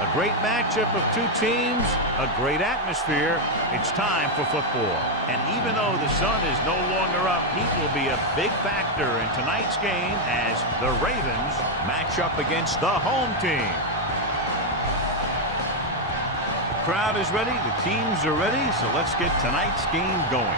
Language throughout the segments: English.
A great matchup of two teams, a great atmosphere. It's time for football. And even though the sun is no longer up, heat will be a big factor in tonight's game as the Ravens match up against the home team. The crowd is ready, the teams are ready, so let's get tonight's game going.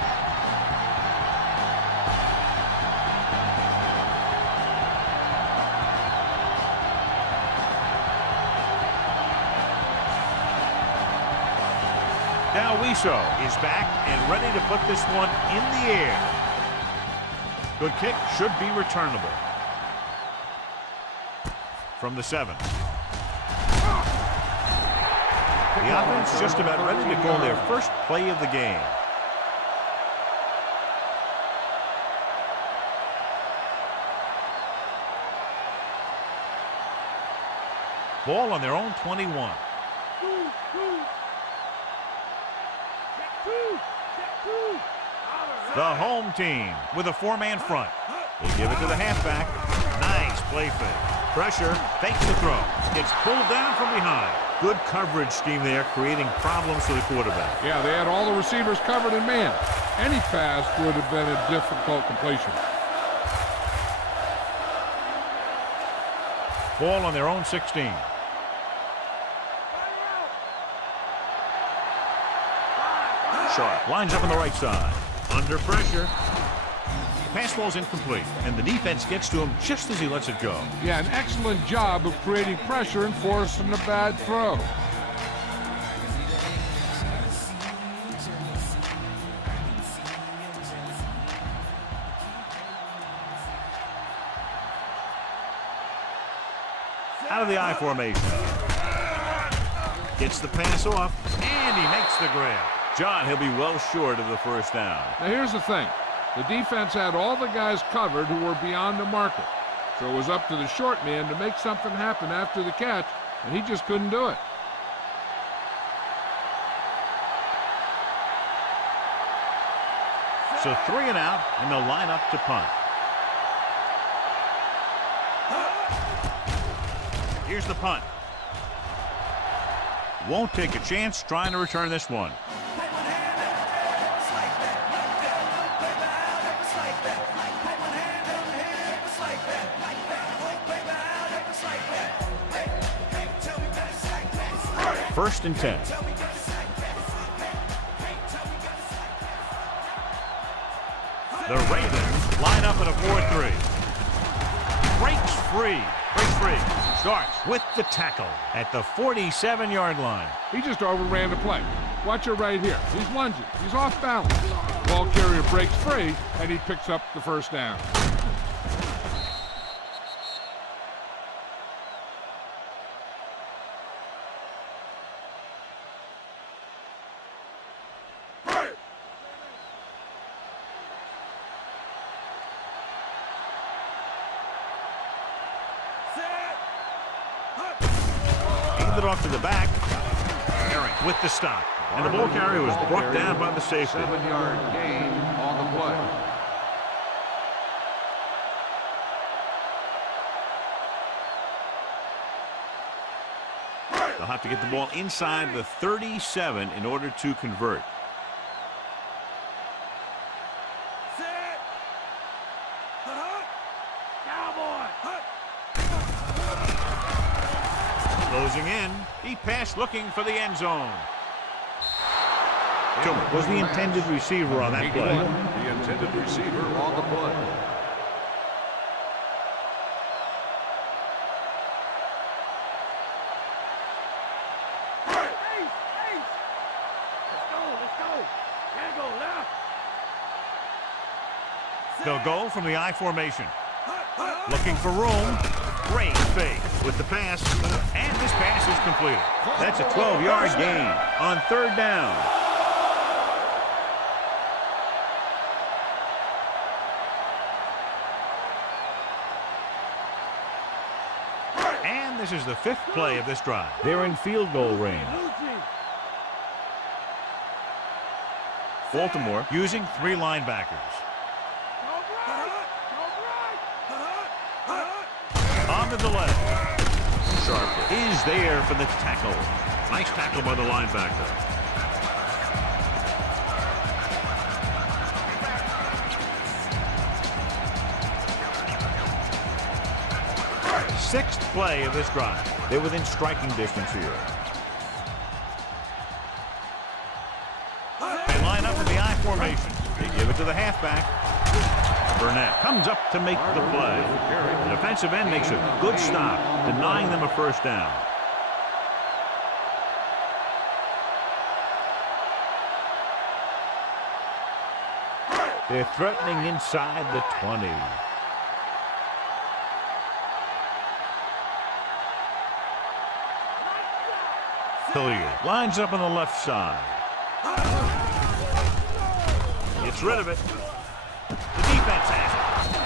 Now Wiso is back and ready to put this one in the air. Good kick, should be returnable. From the 7. The offense just about ready to call their first play of the game. Ball on their own 21. The home team with a 4-man front. They give it to the halfback. Nice play fake. Pressure, fakes the throw. Gets pulled down from behind. Good coverage scheme there, creating problems for the quarterback. Yeah, they had all the receivers covered in man. Any pass would have been a difficult completion. Ball on their own 16. Sharp lines up on the right side. Under pressure. Pass ball's incomplete, and the defense gets to him just as he lets it go. Yeah, an excellent job of creating pressure and forcing a bad throw. Out of the I formation. Gets the pass off, and he makes the grab. John, he'll be well short of the first down. Now here's the thing. The defense had all the guys covered who were beyond the marker. So it was up to the short man to make something happen after the catch, and he just couldn't do it. So 3 and out, and they'll line up to punt. Here's the punt. Won't take a chance trying to return this one. First and 10. The Ravens line up at a 4-3. Breaks free. Starts with the tackle at the 47-yard line. He just overran the play. Watch it right here. He's lunging. He's off balance. Ball carrier breaks free, and he picks up the first down. It off to the back. Herring with the stop. And the ball carrier was brought down by the safety. 7-yard gain on the play. They'll have to get the ball inside the 37 in order to convert. Closing in, he passed looking for the end zone. Tillman was the intended receiver on that play. The intended receiver on the play. They'll go from the I formation. Looking for room. Great fake with the pass, and this pass is completed. That's a 12-yard gain on 3rd down. And this is the 5th play of this drive. They're in field goal range. Baltimore using 3 linebackers. On the delay. sharply. Is there for the tackle. Nice tackle by the linebacker. Sixth play of this drive. They're within striking distance here. They line up in the I formation. They give it to the halfback. Burnett comes up to make the play. The defensive end makes a good stop, denying them a first down. They're threatening inside the 20. Hilliard lines up on the left side. Gets rid of it. The defense has it.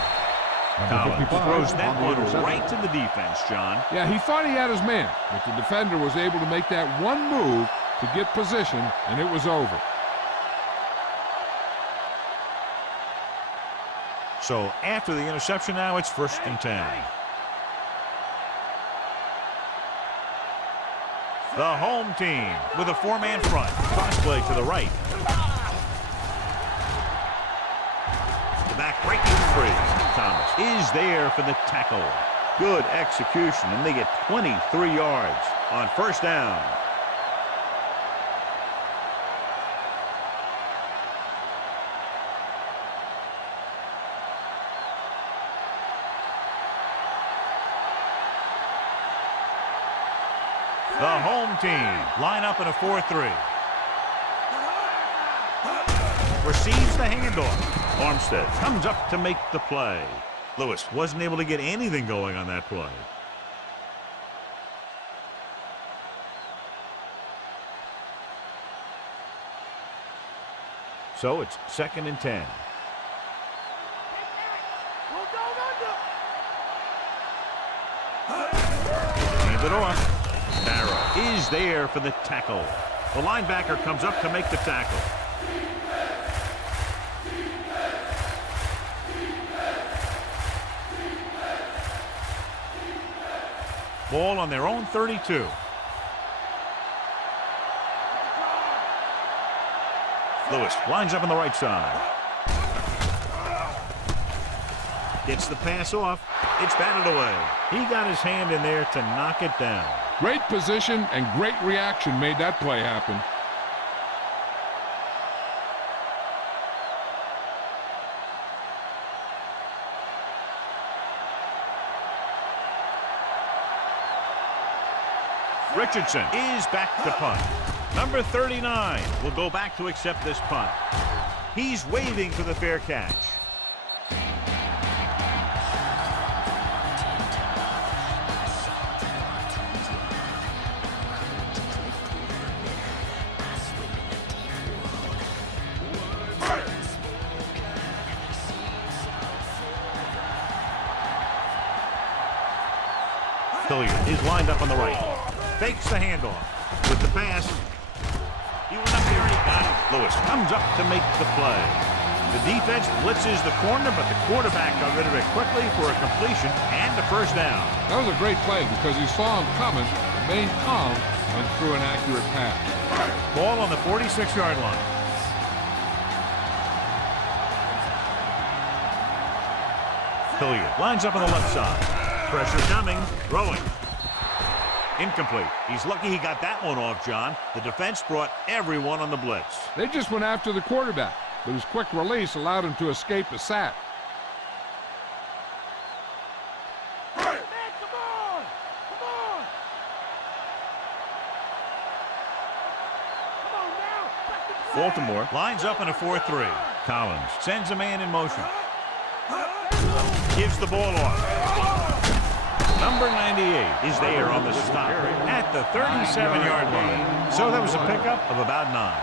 Collins throws that one right to the defense, John. Yeah, he thought he had his man, but the defender was able to make that one move to get position, and it was over. So after the interception now, it's 1st and 10. The home team with a 4-man front. Cross play to the right. The back breaking free. Thomas is there for the tackle. Good execution, and they get 23 yards on 1st down. The home team line up in a 4-3. Receives the handoff. Armstead comes up to make the play. Lewis wasn't able to get anything going on that play. So it's 2nd and 10. Hand it off. Barrow is there for the tackle. The linebacker comes up to make the tackle. Ball on their own 32. Lewis lines up on the right side. Gets the pass off. It's batted away. He got his hand in there to knock it down. Great position and great reaction made that play happen. Richardson is back to punt. Number 39 will go back to accept this punt. He's waving for the fair catch. Hilliard is lined up on the right. Fakes the handoff. With the pass. He went up there and he got it. Lewis comes up to make the play. The defense blitzes the corner, but the quarterback got rid of it quickly for a completion and a first down. That was a great play because he saw him coming, remained calm, and threw an accurate pass. Ball on the 46-yard line. Hilliard lines up on the left side. Pressure coming, throwing. Incomplete. He's lucky he got that one off, John. The defense brought everyone on the blitz. They just went after the quarterback, but his quick release allowed him to escape the sack. Man, come on! Come on! Come on now! Baltimore lines up in a 4-3. Collins sends a man in motion. Gives the ball off. Number 98 is there on the stop at the 37-yard line. So that was a pickup of about 9.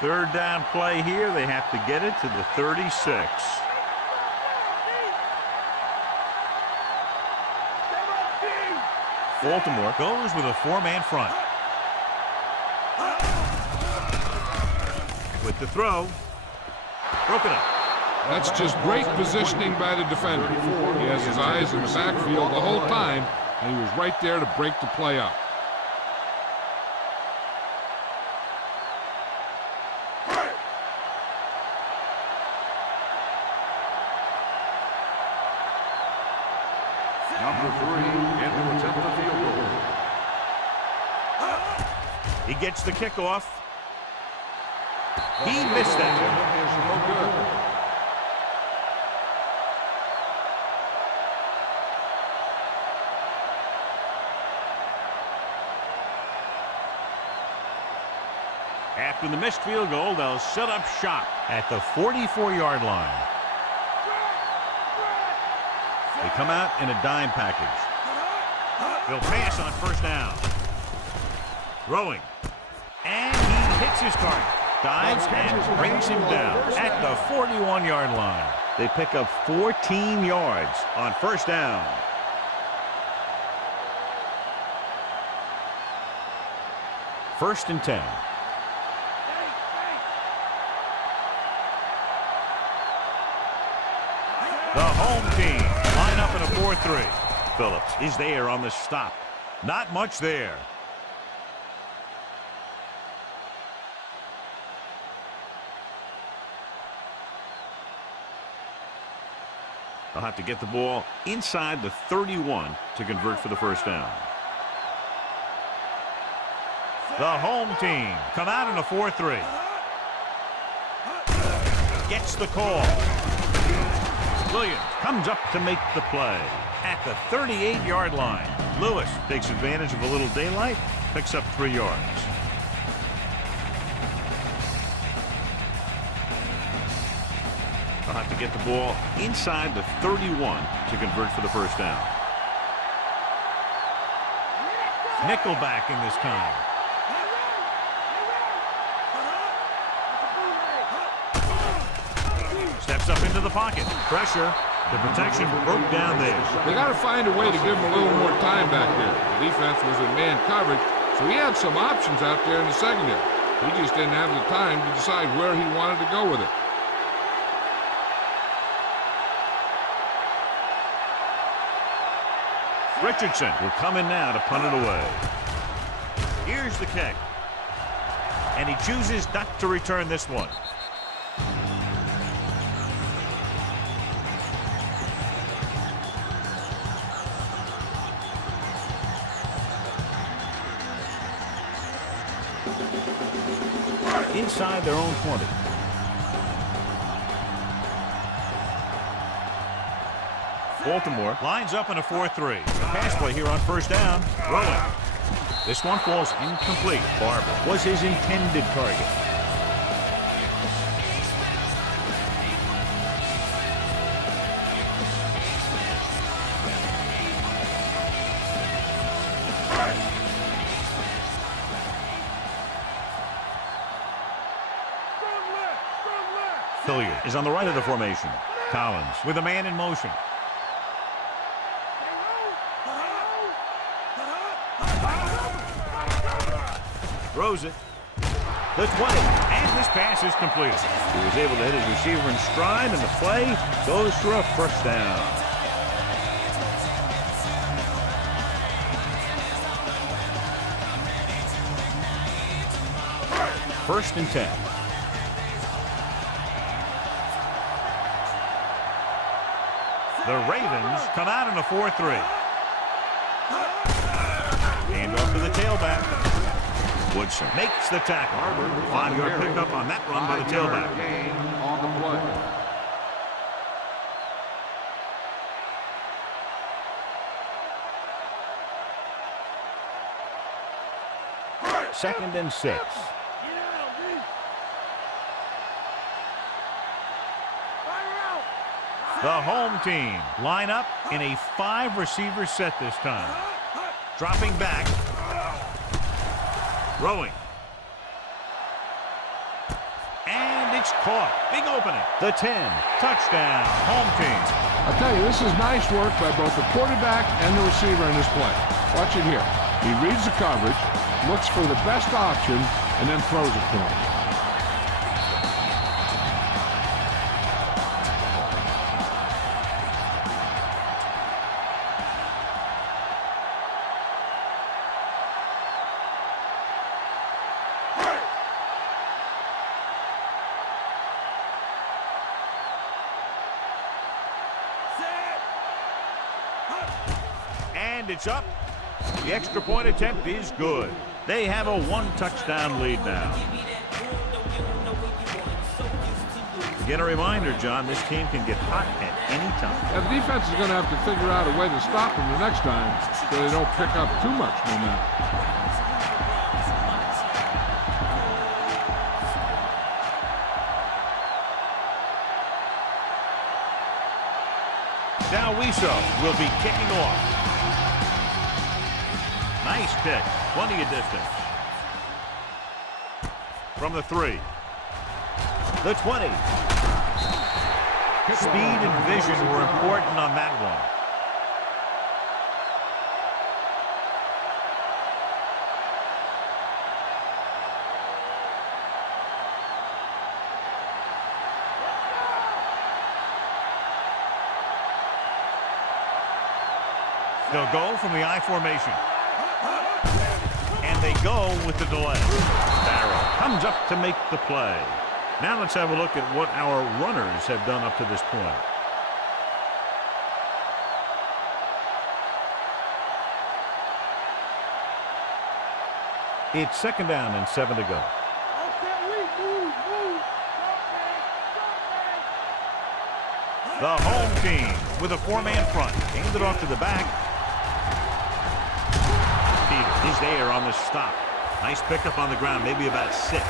Third down play here. They have to get it to the 36. Baltimore goes with a 4-man front. With the throw. Broken up. That's just great positioning by the defender. He has his eyes in the backfield the whole time, and he was right there to break the play up. Number 3 in to attempt the field goal. He gets the kickoff. He missed that. Is no good. After the missed field goal, they'll set up shop at the 44-yard line. They come out in a dime package. They'll pass on first down. Throwing. And he hits his target. Dives and brings him down at the 41-yard line. They pick up 14 yards on first down. First and 10. The home team line up in a 4-3. Phillips is there on the stop. Not much there. They'll have to get the ball inside the 31 to convert for the first down. The home team come out in a 4-3. Gets the call. Williams comes up to make the play at the 38-yard line. Lewis takes advantage of a little daylight, picks up 3 yards. They'll have to get the ball inside the 31 to convert for the first down. Nickelback in this time. Steps up into the pocket. Pressure. The protection broke down there. They got to find a way to give him a little more time back there. The defense was in man coverage, so he had some options out there in the secondary. He just didn't have the time to decide where he wanted to go with it. Richardson will come in now to punt it away. Here's the kick. And he chooses not to return this one. Inside their own 20. Baltimore lines up in a 4-3. Pass play here on first down. Throwing. This one falls incomplete. Barber was his intended target. Hilliard is on the right of the formation. Collins with a man in motion. Throws it. The 20. And this pass is completed. He was able to hit his receiver in stride, and the play goes for a first down. First and 10. The Ravens come out in a 4-3. Hand off to the tailback. Woodson makes the tackle. 5-yard pickup on that run by the tailback. Gain on the play. Second and 6. The home team line up in a 5-receiver set this time. Dropping back. Throwing. And it's caught. Big opening. The 10. Touchdown. Home team. I'll tell you, this is nice work by both the quarterback and the receiver in this play. Watch it here. He reads the coverage, looks for the best option, and then throws it to him. And it's up. The extra point attempt is good. They have a 1-touchdown lead now. Again, a reminder, John, this team can get hot at any time. And the defense is going to have to figure out a way to stop them the next time so they don't pick up too much momentum. Now Wiso will be kicking off. Nice pick. Plenty of distance. From the 3. The 20. Speed and vision were important on that one. They'll go from the I formation. And they go with the delay. Barrow comes up to make the play. Now let's have a look at what our runners have done up to this point. It's 2nd down and 7 to go. The home team with a 4-man front. Aimed it off to the back. Peter is there on the stop. Nice pickup on the ground, maybe about 6.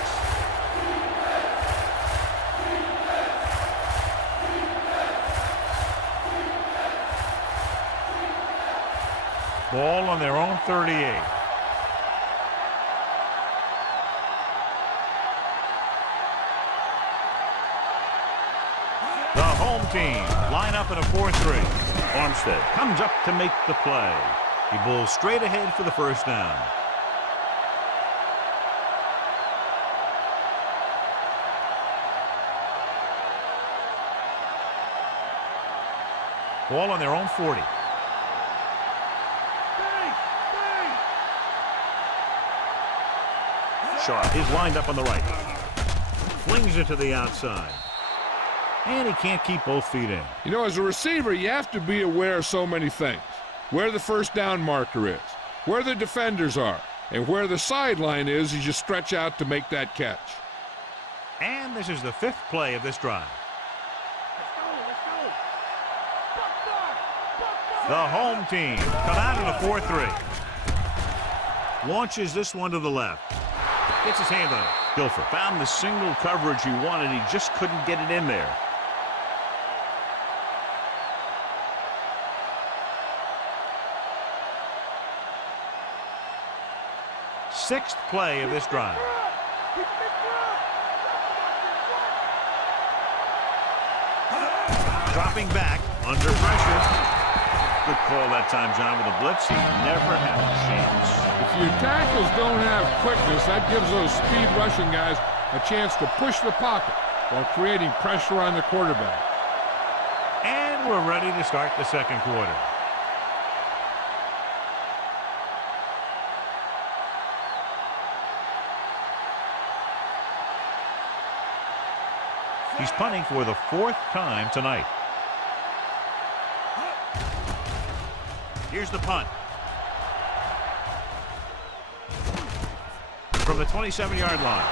Ball on their own 38. The home team line up in a 4-3. Armstead comes up to make the play. He bowls straight ahead for the 1st down. Ball on their own 40. Sharp is lined up on the right. Flings it to the outside. And he can't keep both feet in. You know, as a receiver, you have to be aware of so many things. Where the 1st down marker is, where the defenders are, and where the sideline is as you stretch out to make that catch. And this is the 5th play of this drive. The home team come out in a 4-3. Launches this one to the left. Gets his hand on it. Guilford found the single coverage he wanted. He just couldn't get it in there. Sixth play of this drive. Dropping back under pressure. Good call that time, John, with a blitz. He never had a chance. If your tackles don't have quickness, that gives those speed rushing guys a chance to push the pocket while creating pressure on the quarterback. And we're ready to start the 2nd quarter. He's punting for the 4th time tonight. Here's the punt. From the 27-yard line.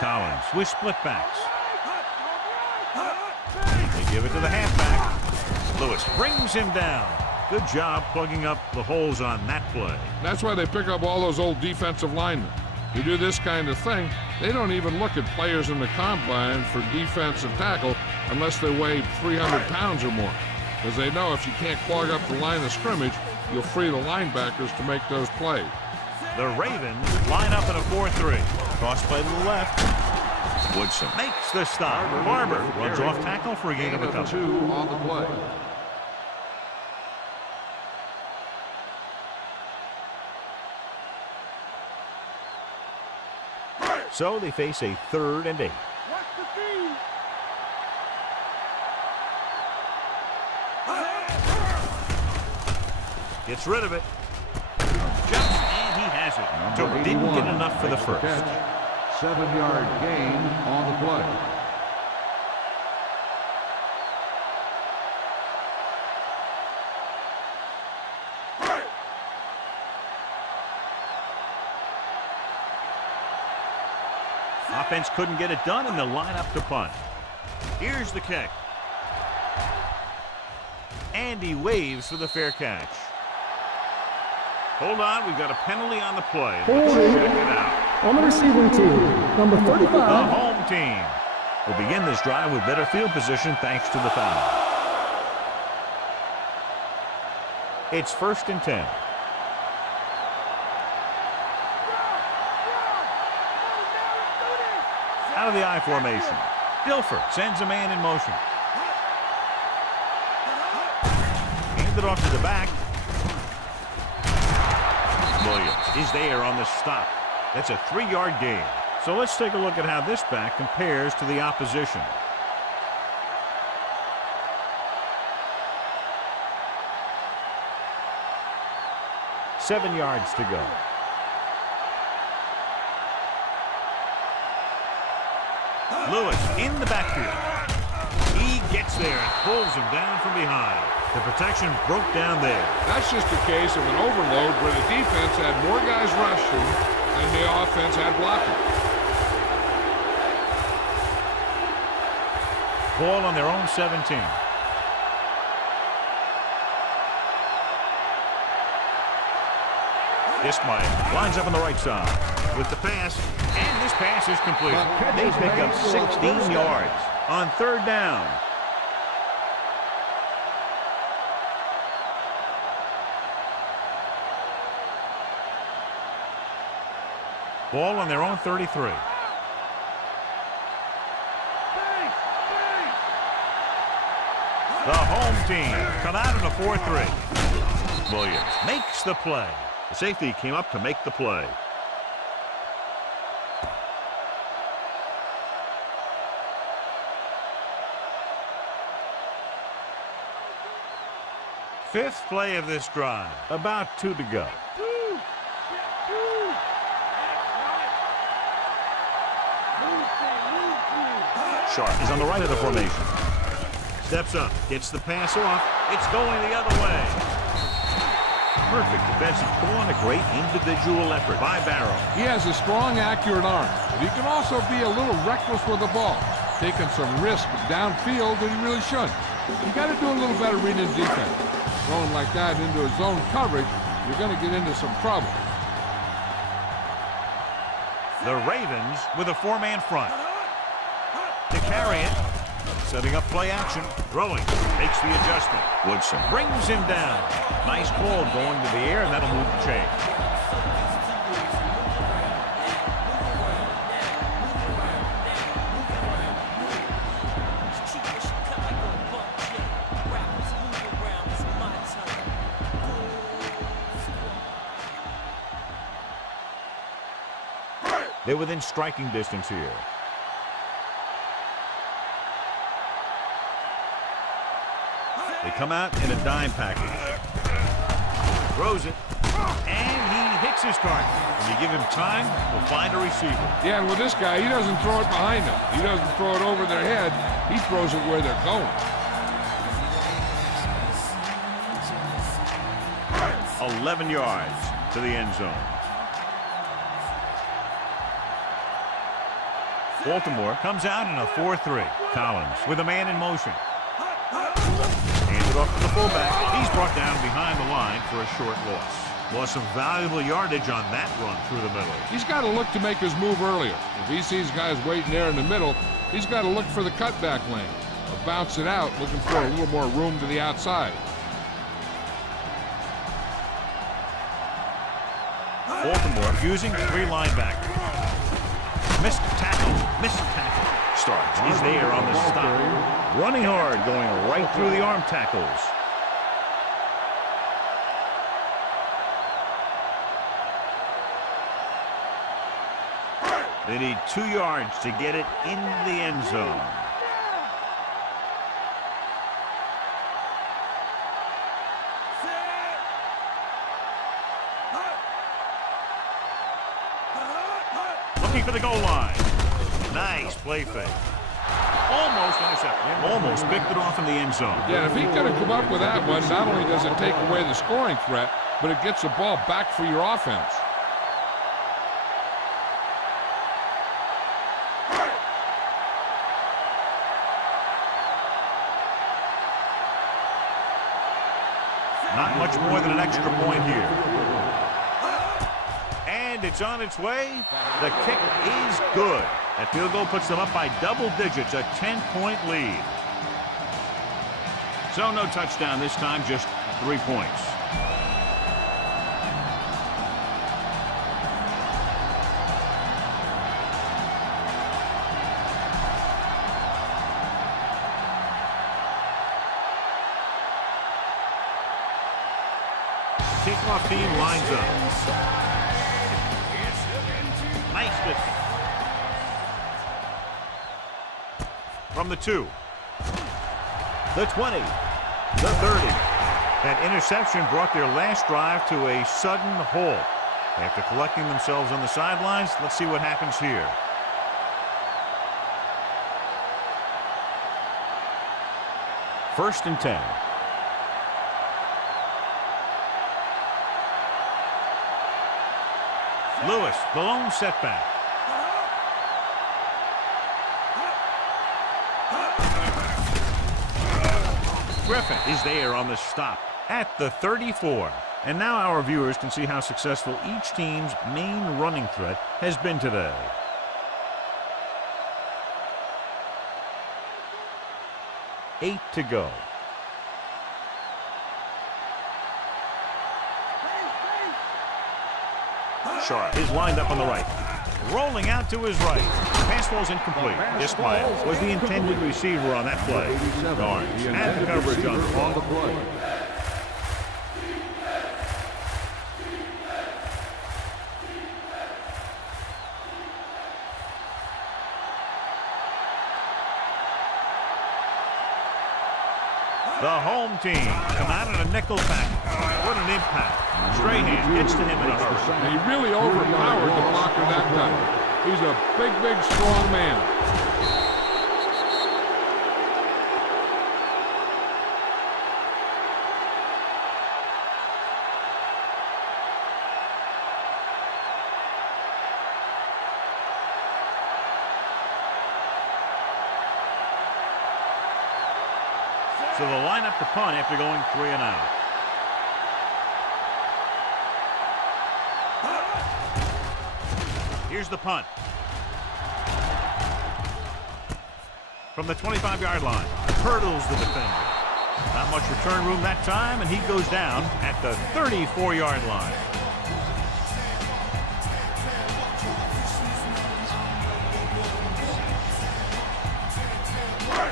Collins with split backs. They give it to the halfback. Lewis brings him down. Good job plugging up the holes on that play. That's why they pick up all those old defensive linemen. You do this kind of thing, they don't even look at players in the combine for defensive tackle unless they weigh 300 pounds or more. Because they know if you can't clog up the line of scrimmage, you'll free the linebackers to make those plays. The Ravens line up in a 4-3. Cross play to the left. Woodson makes the stop. Barber runs off tackle for a gain of a couple. 2 on the play. So they face a 3rd and 8. Gets rid of it. Jumps, and he has it. So didn't get enough for the first. 7-yard gain on the play. Offense couldn't get it done, and they'll line up to punt. Here's the kick. And he waves for the fair catch. Hold on, we've got a penalty on the play. Let's check it out. On the receiving team, number 35. The home team will begin this drive with better field position thanks to the foul. It's 1st and 10. Out of the I formation. Dilfer sends a man in motion. Handed off to the back. Williams is there on the stop. That's a 3-yard gain. So let's take a look at how this back compares to the opposition. Seven yards to go. Lewis in the backfield. He gets there and pulls him down from behind. The protection broke down there. That's just a case of an overload where the defense had more guys rushing and the offense had blocking. Ball on their own 17. Ismail lines up on the right side with the pass, and this pass is complete. They pick up 16 yards on 3rd down. Ball on their own 33. The home team come out in a 4-3. Williams makes the play. The safety came up to make the play. Fifth play of this drive. About 2 to go. Sharp is on the right of the formation. Steps up, gets the pass off. It's going the other way. Perfect defensive call and a great individual effort by Barrow. He has a strong, accurate arm, but he can also be a little reckless with the ball, taking some risks downfield that he really shouldn't. You got to do a little better reading defense. Throwing like that into a zone coverage, you're going to get into some trouble. The Ravens with a 4-man front. To carry it, setting up play action, throwing, makes the adjustment. Woodson brings him down. Nice call going to the air, and that'll move the chain. They're within striking distance here. They come out in a dime package. Throws it, and he hits his target. When you give him time, he'll find a receiver. Yeah, and with this guy, he doesn't throw it behind them. He doesn't throw it over their head. He throws it where they're going. 11 yards to the end zone. Baltimore comes out in a 4-3. Collins with a man in motion. Handed off to the fullback. He's brought down behind the line for a short loss. Lost some valuable yardage on that run through the middle. He's got to look to make his move earlier. If he sees guys waiting there in the middle, he's got to look for the cutback lane. Or bounce it out, looking for a little more room to the outside. Baltimore using 3 linebackers. Missed tackle. Starks is there on the stop. Running hard, going right through the arm tackles. They need 2 yards to get it in the end zone. to the goal line. Nice play fake. Almost intercepted. Almost picked it off in the end zone. Yeah, if he could have come up with that one, not only does it take away the scoring threat, but it gets the ball back for your offense. Not much more than an extra point here. And it's on its way. The kick is good. That field goal puts them up by double digits, a 10-point lead. So no touchdown this time, just 3 points. Kickoff team lines up. Nice distance. From the 2. The 20. The 30. That interception brought their last drive to a sudden halt. After collecting themselves on the sidelines, let's see what happens here. First and 10. Lewis, the lone setback. Griffin is there on the stop at the 34. And now our viewers can see how successful each team's main running threat has been today. Eight to go. Sharp is lined up on the right. Rolling out to his right. Pass ball's incomplete. This player was the intended receiver on that play. Barnes had the coverage on the play. The home team come out in a nickel pack. What an impact. Strahan gets to him in a hurry. And he really overpowered the blocker that time. He's a big, big, strong man. So they'll line up the punt after going 3 and out. Here's the punt. From the 25-yard line, hurdles the defender. Not much return room that time, and he goes down at the 34-yard line.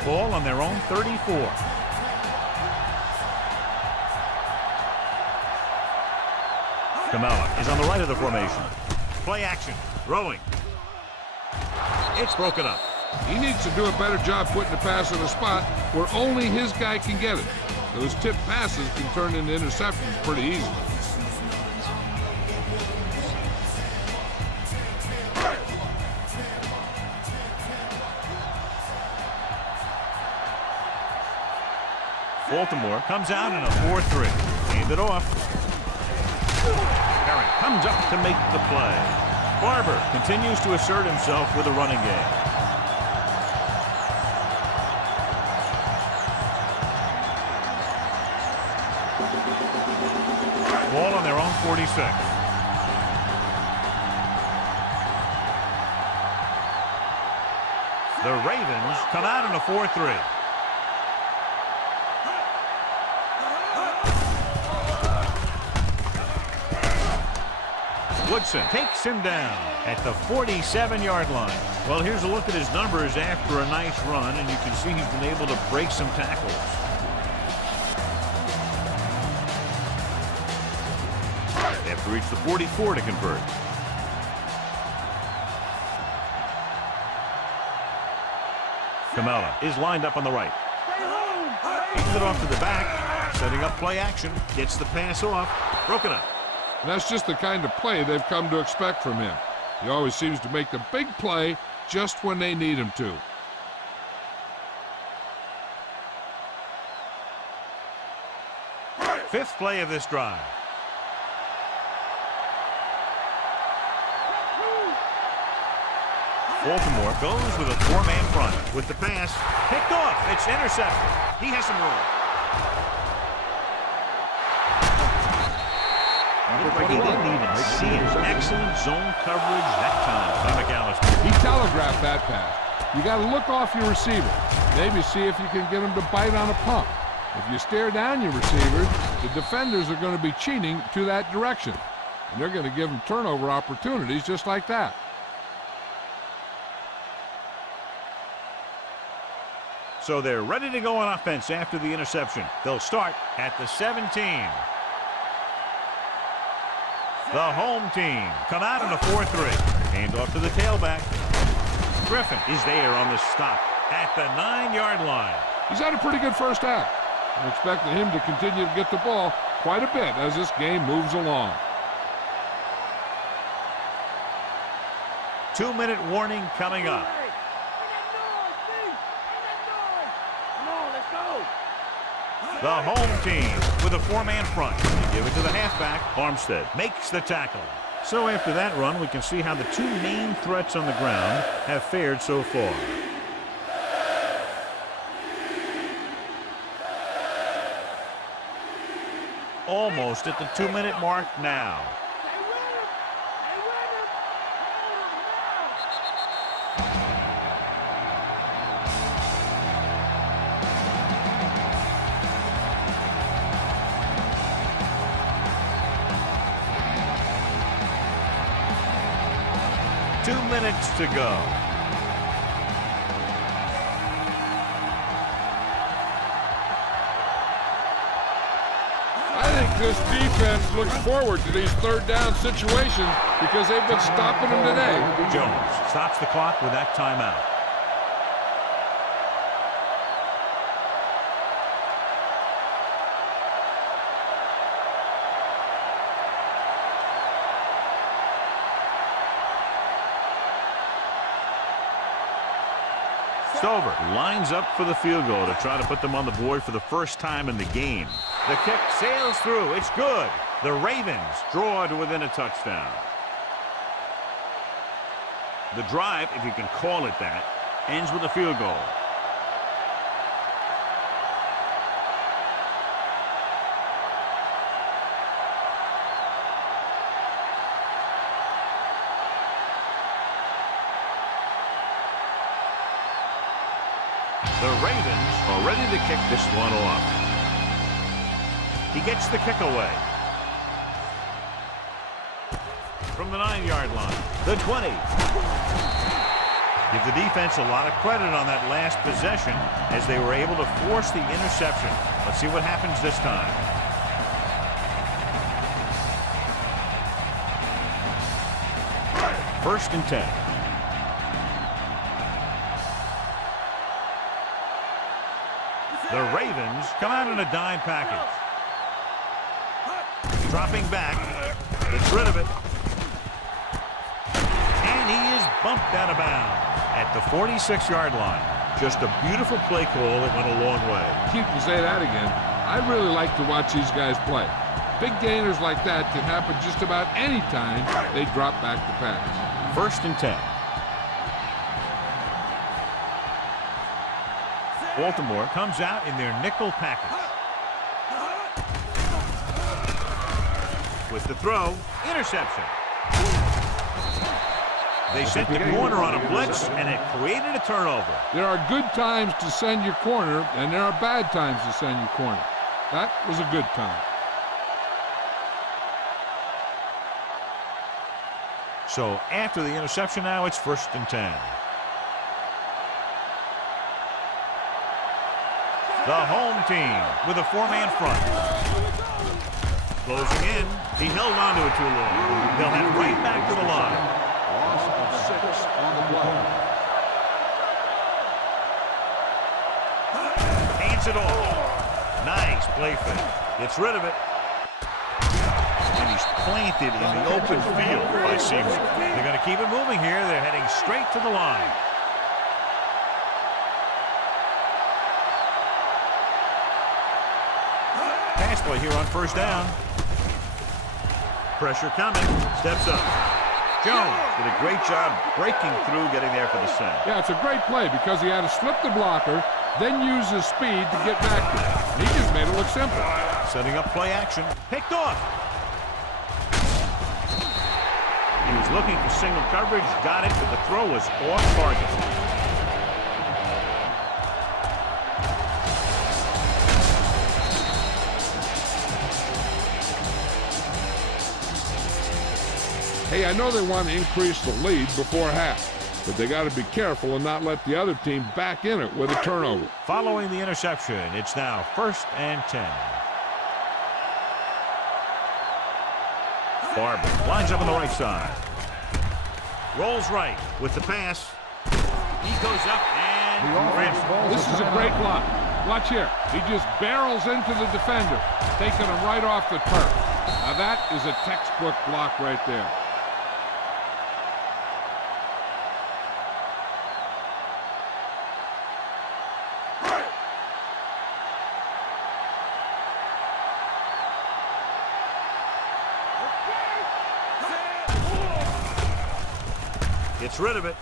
Ball on their own 34. Kamala is on the right of the formation. Play action. Throwing. It's broken up. He needs to do a better job putting the pass in a spot where only his guy can get it. Those tipped passes can turn into interceptions pretty easily. Baltimore comes out in a 4-3. Hand it off. Garrett comes up to make the play. Barber continues to assert himself with a running game. Ball on their own 46. The Ravens come out in a 4-3. Woodson takes him down at the 47-yard line. Well, here's a look at his numbers after a nice run, and you can see he's been able to break some tackles. They have to reach the 44 to convert. Kamala is lined up on the right. Hands it off to the back, setting up play action, gets the pass off, broken up. And that's just the kind of play they've come to expect from him. He always seems to make the big play just when they need him to. Fifth play of this drive. Baltimore goes with a four-man front. With the pass, picked off. It's intercepted. He has some room. Looked like he didn't even see it. Excellent zone coverage that time by McAllister. He telegraphed that pass. You got to look off your receiver. Maybe see if you can get him to bite on a pump. If you stare down your receivers, the defenders are going to be cheating to that direction. And they're going to give them turnover opportunities just like that. So they're ready to go on offense after the interception. They'll start at the 17. The home team come out in a 4-3. Hand off to the tailback. Griffin is there on the stop at the 9-yard line. He's had a pretty good first half. I'm expecting him to continue to get the ball quite a bit as this game moves along. 2-minute warning coming up. The home team with a four-man front. They give it to the halfback. Armstead makes the tackle. So after that run, we can see how the two main threats on the ground have fared so far. Almost at the 2-minute mark now. 2 minutes to go. I think this defense looks forward to these third down situations because they've been stopping them today. Jones stops the clock with that timeout. Stover lines up for the field goal to try to put them on the board for the first time in the game. The kick sails through. It's good. The Ravens draw to within a touchdown. The drive, if you can call it that, ends with a field goal. The Ravens are ready to kick this one off. He gets the kick away. From the 9-yard line, the 20. Give the defense a lot of credit on that last possession as they were able to force the interception. Let's see what happens this time. First and 10. The Ravens come out in a dime package. Dropping back. Gets rid of it. And he is bumped out of bounds at the 46-yard line. Just a beautiful play call that went a long way. You can say that again. I really like to watch these guys play. Big gainers like that can happen just about any time they drop back to pass. First and 10. Baltimore comes out in their nickel package. With the throw, interception. They sent the corner on a blitz, and it created a turnover. There are good times to send your corner, and there are bad times to send your corner. That was a good time. So after the interception now, it's first and 10. The home team with a four-man front. Closing in. He held on to it too long. They'll head right back to the line. Loss of 6 on the play. Hands it off. Nice play fake. Gets rid of it. And he's planted in the open field by Seaman. They're going to keep it moving here. They're heading straight to the line. Pass play here on first down. Pressure coming. Steps up. Jones did a great job breaking through, getting there for the sack. Yeah, it's a great play because he had to slip the blocker, then use his speed to get back to it. He just made it look simple. Setting up play action. Picked off. He was looking for single coverage. Got it, but the throw was off target. Hey, I know they want to increase the lead before half, but they got to be careful and not let the other team back in it with a turnover. Following the interception, it's now 1st and 10. Barber lines up on the right side. Rolls right with the pass. He goes up and grabs. This is a great block. Watch here. He just barrels into the defender, taking him right off the turf. Now that is a textbook block right there. Gets rid of it.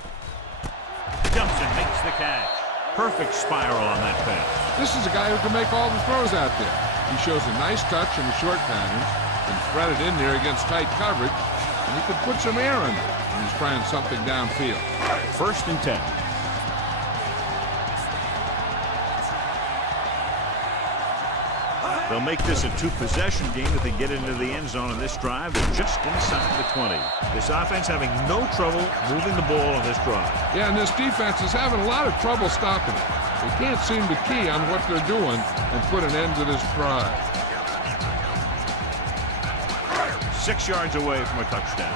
Jumps and makes the catch. Perfect spiral on that pass. This is a guy who can make all the throws out there. He shows a nice touch in the short patterns and thread it in there against tight coverage, and he could put some air in it when he's trying something downfield. 1st and 10. They'll make this a 2-possession game if they get into the end zone on this drive. They're just inside the 20. This offense having no trouble moving the ball on this drive. Yeah, and this defense is having a lot of trouble stopping it. They can't seem to key on what they're doing and put an end to this drive. 6 yards away from a touchdown.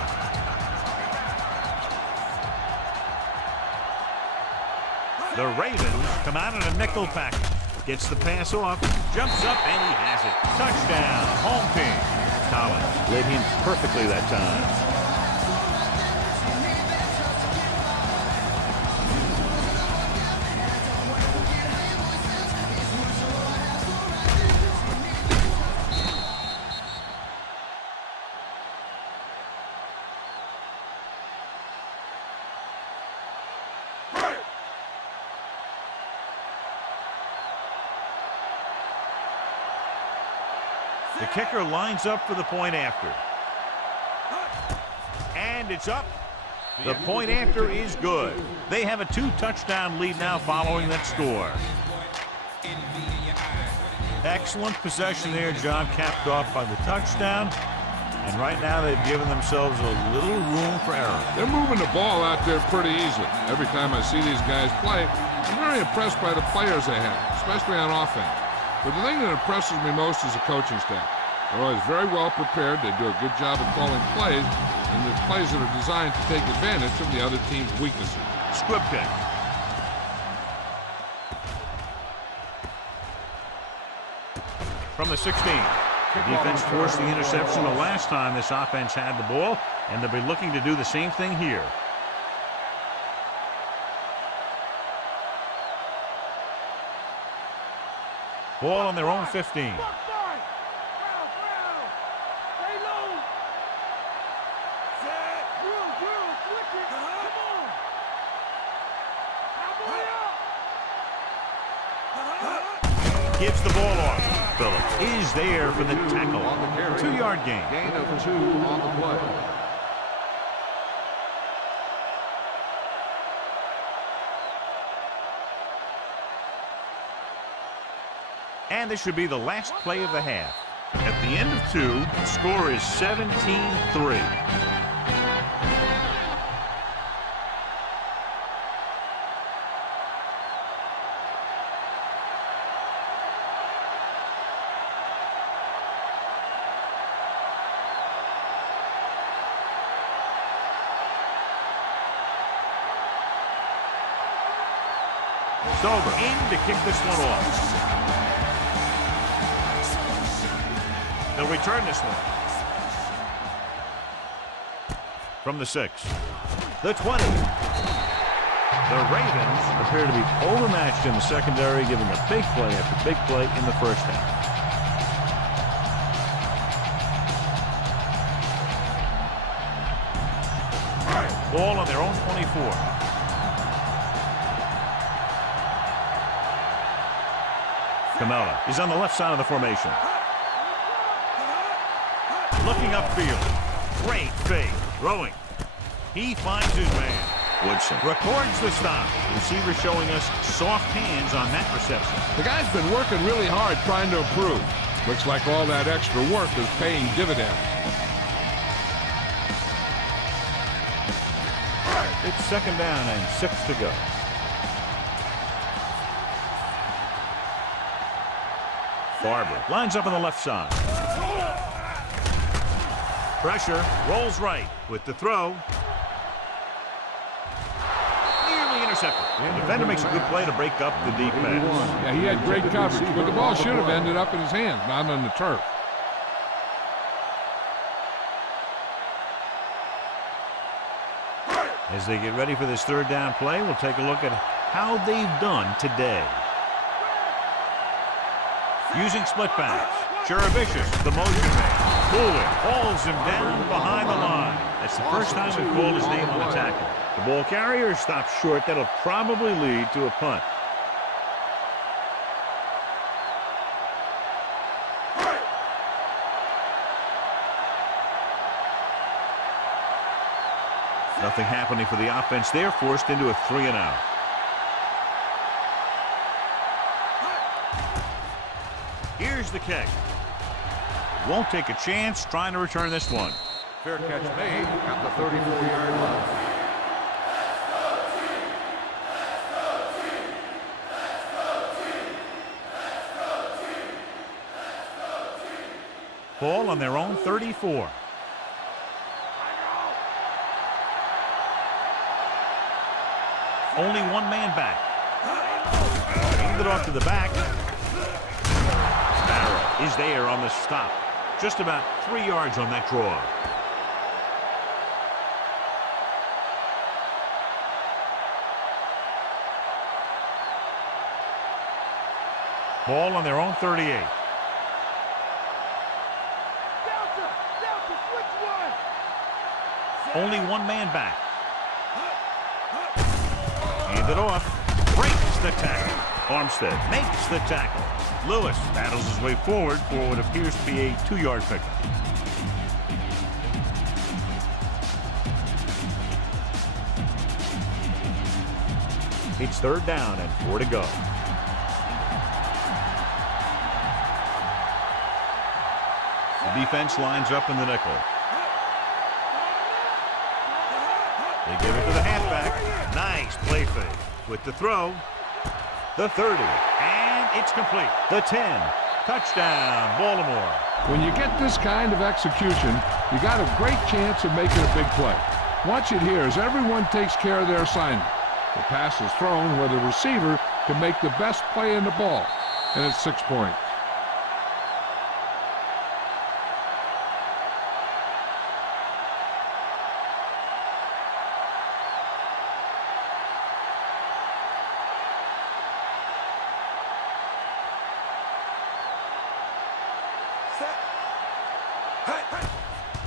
The Ravens come out in a nickel package. Gets the pass off, jumps up, and he has it. Touchdown, home team. Collins led him perfectly that time. The kicker lines up for the point after. And it's up. The point after is good. They have a 2-touchdown lead now following that score. Excellent possession there, John, capped off by the touchdown. And right now they've given themselves a little room for error. They're moving the ball out there pretty easily. Every time I see these guys play, I'm very impressed by the players they have, especially on offense. But the thing that impresses me most is the coaching staff. They're always very well prepared. They do a good job of calling plays, and the plays that are designed to take advantage of the other team's weaknesses. Squib kick. From the 16. The defense forced the interception the last time this offense had the ball, and they'll be looking to do the same thing here. Ball on their own 15. Gives the ball off. Phillips is there for the tackle. 2-yard gain. Gain of 2 on the play. And this should be the last play of the half. At the end of 2, the score is 17-3. Stover in to kick this one off. They'll return this one. From the 6. The 20. The Ravens appear to be overmatched in the secondary, giving a big play after big play in the first half. Ball on their own 24. Camara is on the left side of the formation. Looking upfield. Great fake. Throwing. He finds his man. Woodson records the stop. Receiver showing us soft hands on that reception. The guy's been working really hard trying to improve. Looks like all that extra work is paying dividends. It's 2nd down and 6 to go. Barber lines up on the left side. Pressure, rolls right with the throw. Nearly intercepted. The defender makes a good play to break up the defense. Yeah, he had great coverage, but the ball should have ended up in his hands, not on the turf. As they get ready for this 3rd down play, we'll take a look at how they've done today. Using split backs. Cherovicius, the motion man. Cooler hauls him down behind the line. That's the first time we've called his name on the tackle. The ball carrier stops short. That'll probably lead to a punt. Nothing happening for the offense there, forced into a 3-and-out. Here's the kick. Won't take a chance trying to return this one. Fair catch made at the 34-yard line. Ball on their own 34. Only one man back. Handed off to the back. Barrow is there on the stop. Just about 3 yards on that draw. Ball on their own 38. Delta, switch one. Only one man back. Handed off. Breaks the tackle. Armstead makes the tackle. Lewis battles his way forward for what appears to be a 2-yard pickup. It's 3rd down and 4 to go. The defense lines up in the nickel. They give it to the halfback. Nice play fake. With the throw. The 30. And it's complete. The 10. Touchdown, Baltimore. When you get this kind of execution, you got a great chance of making a big play. Watch it here as everyone takes care of their assignment. The pass is thrown where the receiver can make the best play in the ball. And it's 6 points.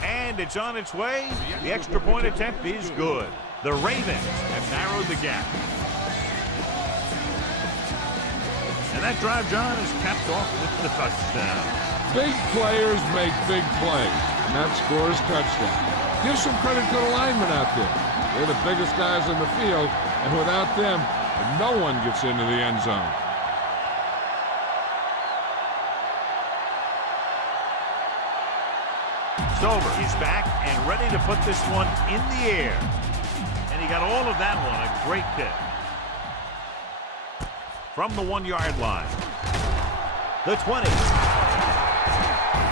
And it's on its way. The extra point attempt is good. The Ravens have narrowed the gap. And that drive, John, is capped off with the touchdown. Big players make big plays, and that scores touchdown. Give some credit to the linemen out there. They're the biggest guys in the field, and without them, no one gets into the end zone. Stover is back and ready to put this one in the air. And he got all of that one. A great kick. From the 1-yard line. The 20.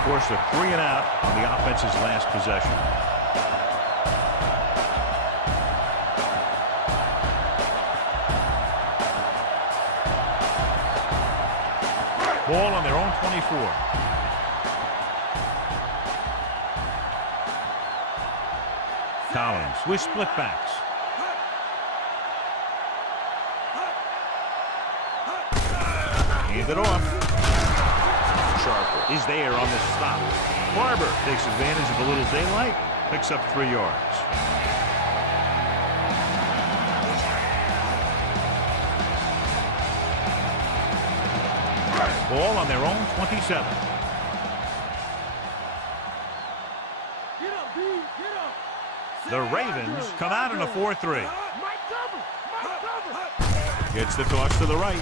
Forced a 3-and-out on the offense's last possession. Ball on their own 24. Collins with split backs. Hand it off. Sharper is there on the stop. Barber takes advantage of a little daylight, picks up 3 yards. Ball on their own 27. The Ravens come out in a 4-3. Gets the toss to the right.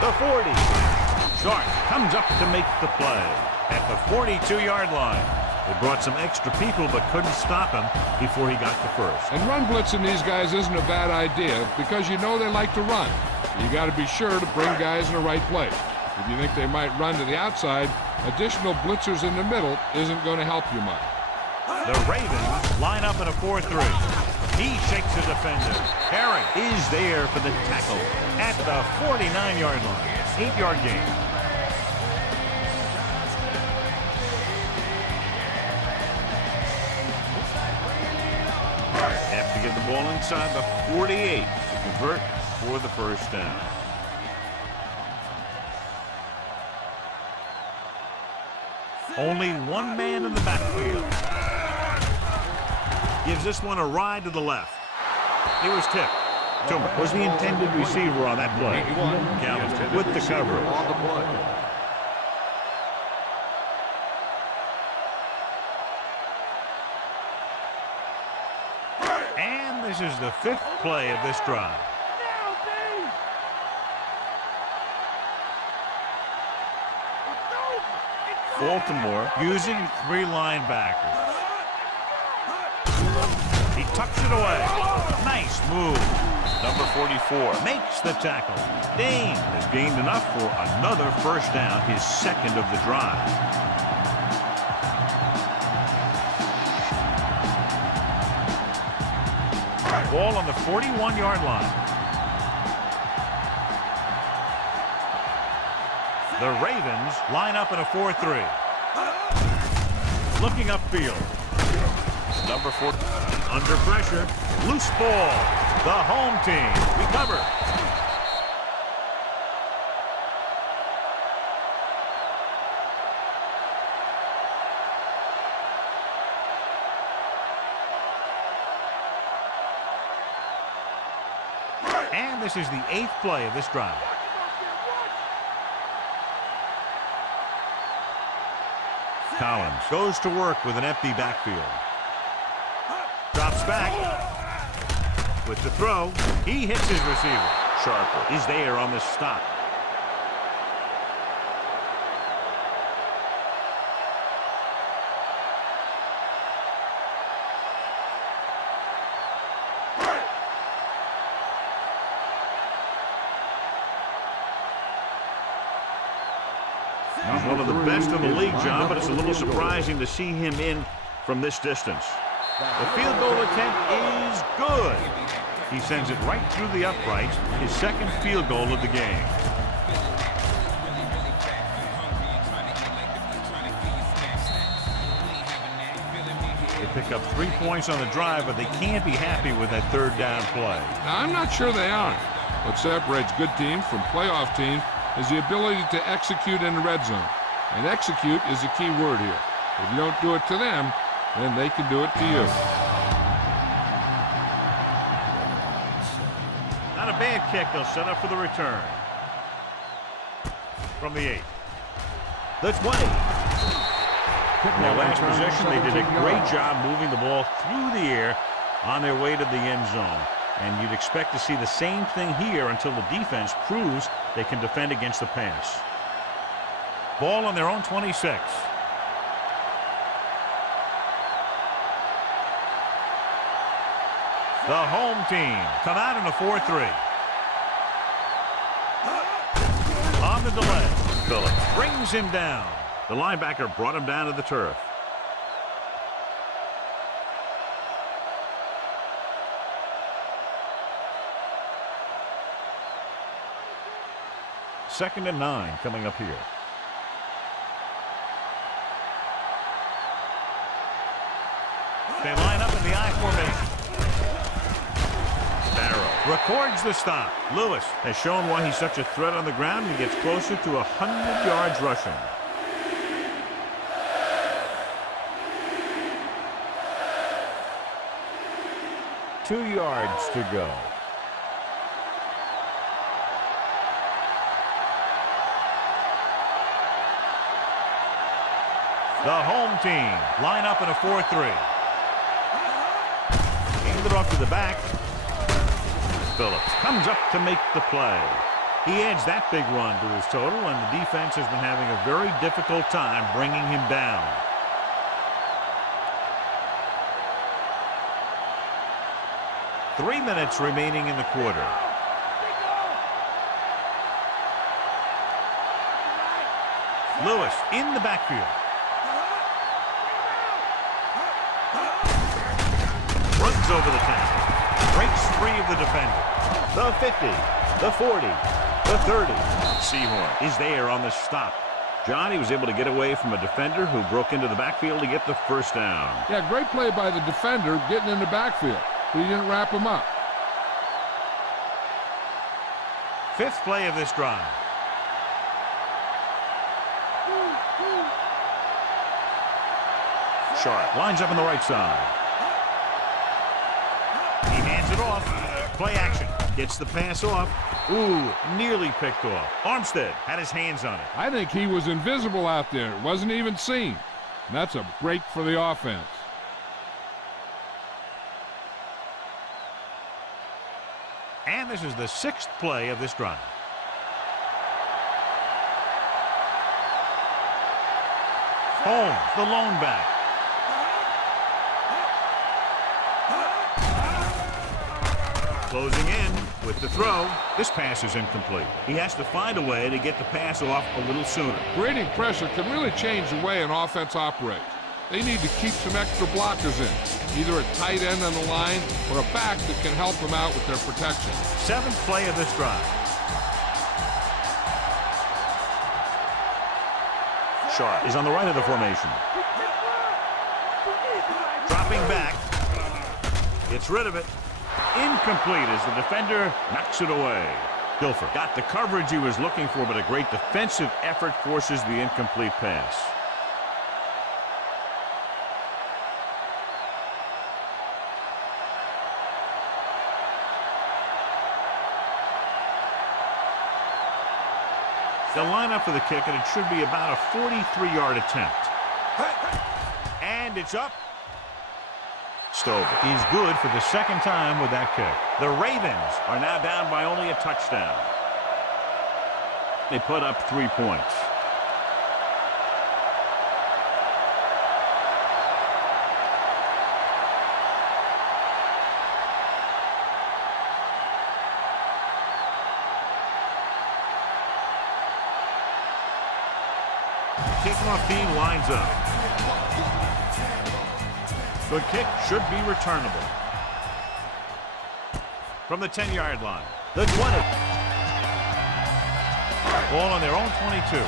The 40. Sharp comes up to make the play at the 42-yard line. They brought some extra people but couldn't stop him before he got to first. And run blitzing these guys isn't a bad idea because you know they like to run. You got to be sure to bring guys in the right place. If you think they might run to the outside, additional blitzers in the middle isn't going to help you much. The Ravens line up in a 4-3. He shakes the defender. Herring is there for the tackle at the 49-yard line. 8-yard gain. Have to get the ball inside the 48 to convert for the first down. Only one man in the backfield. Gives this one a ride to the left. It was tipped. Toomer was the intended receiver on that play. Calvin with the coverage. On the play. And this is the 5th play of this drive. Baltimore using 3 linebackers. He tucks it away. Nice move. Number 44 makes the tackle. Dane has gained enough for another first down, his 2nd of the drive. Ball on the 41-yard line. The Ravens line up in a 4-3. Looking upfield. Number 4 under pressure. Loose ball. The home team recover. And this is the 8th play of this drive. Collins goes to work with an empty backfield. Drops back. With the throw, he hits his receiver. Sharper is there on the stop. He's one of the best in the league, John, but it's a little surprising to see him in from this distance. The field goal attempt is good. He sends it right through the uprights, his 2nd field goal of the game. They pick up 3 points on the drive, but they can't be happy with that 3rd down play. Now, I'm not sure they are. What separates good teams from playoff teams is the ability to execute in the red zone. And execute is the key word here. If you don't do it to them, then they can do it to you. Not a bad kick. They'll set up for the return. From the 8. The 20. In their last possession, they did a great job moving the ball through the air on their way to the end zone. And you'd expect to see the same thing here until the defense proves they can defend against the pass. Ball on their own 26. The home team come out in a 4-3. On the delay, Phillips brings him down. The linebacker brought him down to the turf. Second and 9 coming up here. They line up in the I formation. Barrow records the stop. Lewis has shown why he's such a threat on the ground and gets closer to 100 yards rushing. Two yards to go. The home team line up in a 4-3. Hand it off to the back. Phillips comes up to make the play. He adds that big run to his total, and the defense has been having a very difficult time bringing him down. Three minutes remaining in the quarter. Lewis in the backfield. Runs over the tackle. Breaks free of the defender. The 50, the 40, the 30. Seymour is there on the stop. John, he was able to get away from a defender who broke into the backfield to get the first down. Yeah, great play by the defender getting in the backfield. But he didn't wrap him up. Fifth play of this drive. Sharp lines up on the right side. He hands it off. Play action. Gets the pass off. Ooh, nearly picked off. Armstead had his hands on it. I think he was invisible out there. Wasn't even seen. And that's a break for the offense. And this is the sixth play of this drive. Holmes, the lone back. Closing in with the throw. This pass is incomplete. He has to find a way to get the pass off a little sooner. Creating pressure can really change the way an offense operates. They need to keep some extra blockers in, either a tight end on the line or a back that can help them out with their protection. Seventh play of this drive. Sharp is on the right of the formation. Dropping back. Gets rid of it. Incomplete as the defender knocks it away. Dilfer got the coverage he was looking for, but a great defensive effort forces the incomplete pass. They'll line up for the kick, and it should be about a 43-yard attempt. And it's up. Stover. He's good for the second time with that kick. The Ravens are now down by only a touchdown. They put up 3 points. Kickoff team lines up. The kick should be returnable. From the 10-yard line. The 20. Ball on their own 22.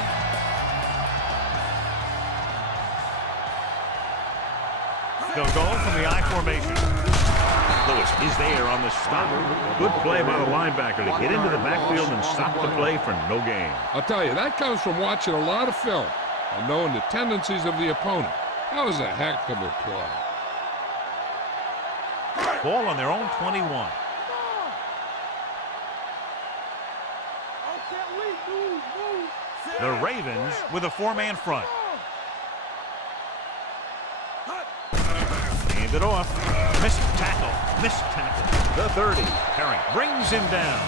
They'll go from the I formation. Lewis is there on the stop. Good play by the linebacker to get into the backfield and stop the play for no gain. I'll tell you, that comes from watching a lot of film and knowing the tendencies of the opponent. That was a heck of a play. Ball on their own 21. The Ravens with a 4-man front. Hand it off. Missed tackle. Missed tackle. The 30. Herring brings him down.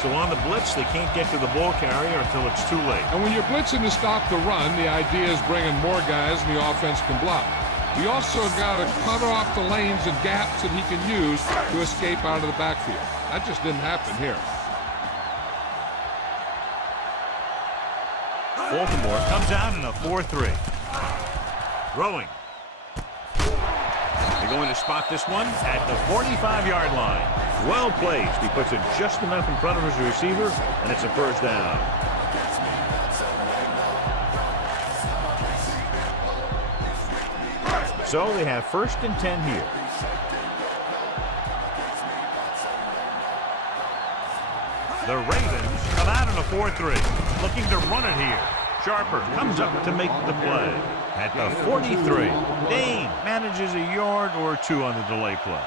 So on the blitz, they can't get to the ball carrier until it's too late. And when you're blitzing to stop the run, the idea is bringing more guys and the offense can block. We also got to cut off the lanes and gaps that he can use to escape out of the backfield. That just didn't happen here. Baltimore comes out in a 4-3. Throwing. They're going to spot this one at the 45-yard line. Well placed. He puts it just enough in front of his receiver, and it's a first down. So they have 1st and 10 here. The Ravens come out in a 4-3, looking to run it here. Sharper comes up to make the play. At the 43, Dane manages a yard or 2 on the delay play.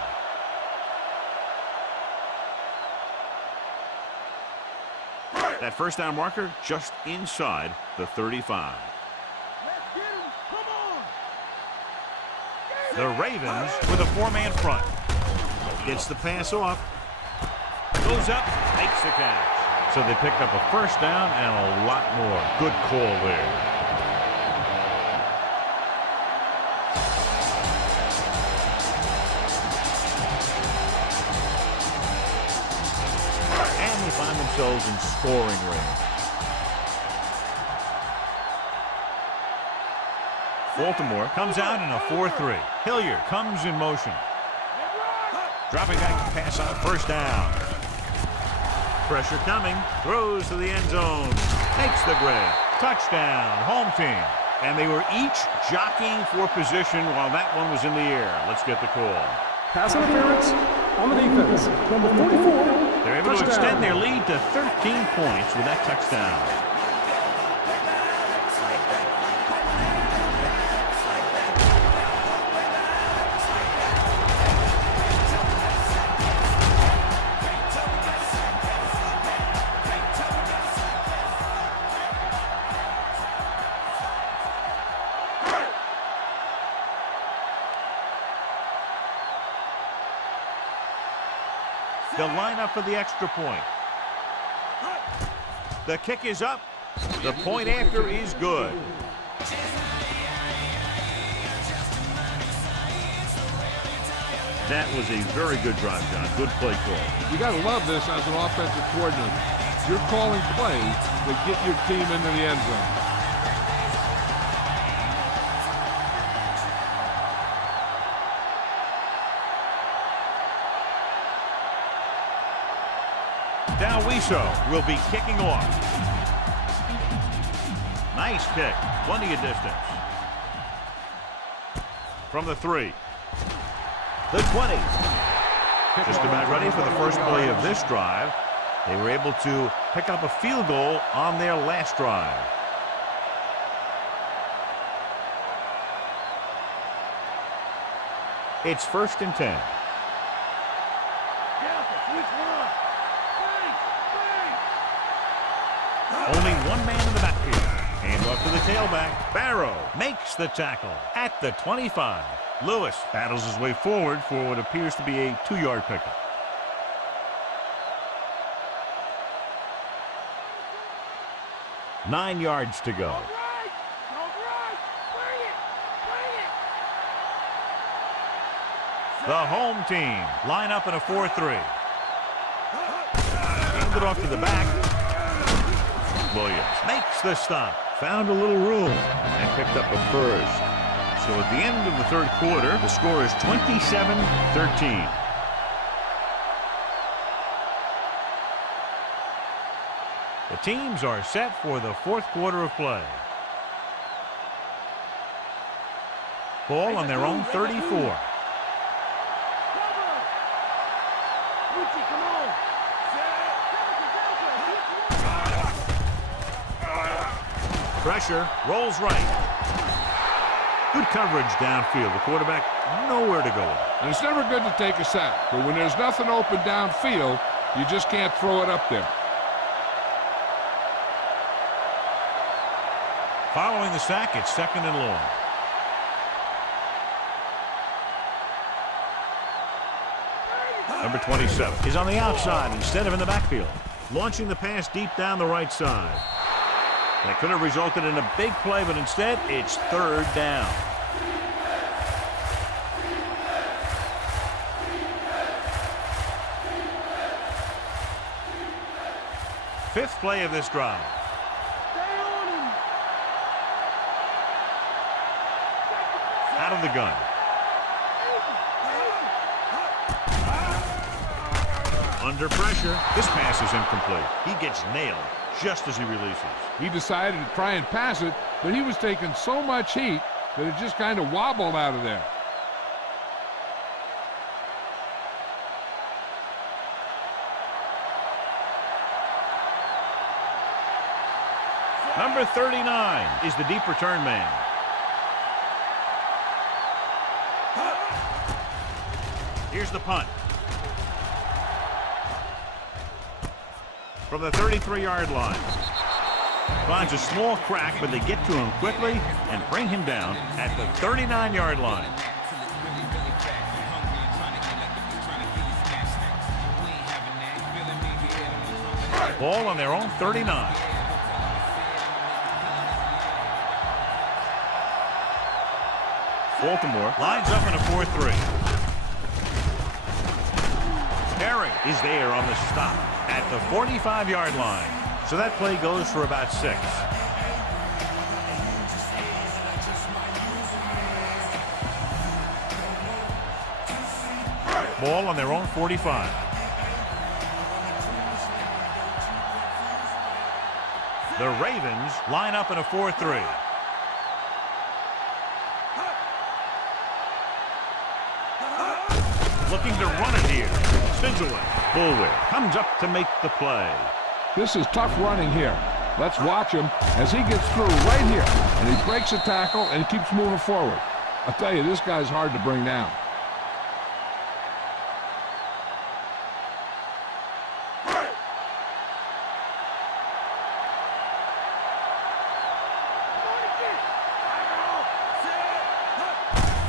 That first down marker just inside the 35. Let's get him. Come on. The Ravens with a 4-man front. Gets the pass off. Goes up, makes the catch. So they pick up a 1st down and a lot more. Good call there. And they find themselves in scoring range. Baltimore comes out in a 4-3. Hilliard comes in motion. Dropping back to pass on 1st down. Pressure coming. Throws to the end zone. Makes the grab. Touchdown. Home team. And they were each jockeying for position while that one was in the air. Let's get the call. Pass interference on the defense. Number 44. They're able to touchdown. extend their lead to 13 points with that touchdown. They'll line up for the extra point. The kick is up. The point after is good. That was a very good drive, John. Good play call. You got to love this as an offensive coordinator. You're calling plays that get your team into the end zone. Dalwiso will be kicking off. Nice kick. Plenty of distance. From the 3. The 20. Just about ready for the first play of this drive. They were able to pick up a field goal on their last drive. It's 1st and 10. Only one man in the backfield. Hand off to the tailback. Barrow makes the tackle at the 25. Lewis battles his way forward for what appears to be a 2-yard pickup. Nine yards to go. The home team line up in a 4-3. Handed off to the back. Williams makes the stop. Found a little room and picked up a 1st. So at the end of the 3rd quarter, the score is 27-13. The teams are set for the 4th quarter of play. Ball on their own 34. Pressure, rolls right. Good coverage downfield. The quarterback nowhere to go. And it's never good to take a sack, but when there's nothing open downfield, you just can't throw it up there. Following the sack, it's 2nd and long. Number 27 is on the outside instead of in the backfield. Launching the pass deep down the right side. That could have resulted in a big play, but instead, it's 3rd down. Fifth play of this drive. Out of the gun. Under pressure. This pass is incomplete. He gets nailed just as he releases. He decided to try and pass it, but he was taking so much heat but it just kind of wobbled out of there. Number 39 is the deep return man. Here's the punt. From the 33-yard line. Finds a small crack, but they get to him quickly and bring him down at the 39-yard line. Ball on their own 39. Baltimore lines up in a 4-3. Perry is there on the stop at the 45-yard line. So that play goes for about 6. Ball on their own 45. The Ravens line up in a 4-3. Looking to run it here. Spins away. Bullwhip comes up to make the play. This is tough running here. Let's watch him as he gets through right here. And he breaks a tackle and he keeps moving forward. I'll tell you, this guy's hard to bring down.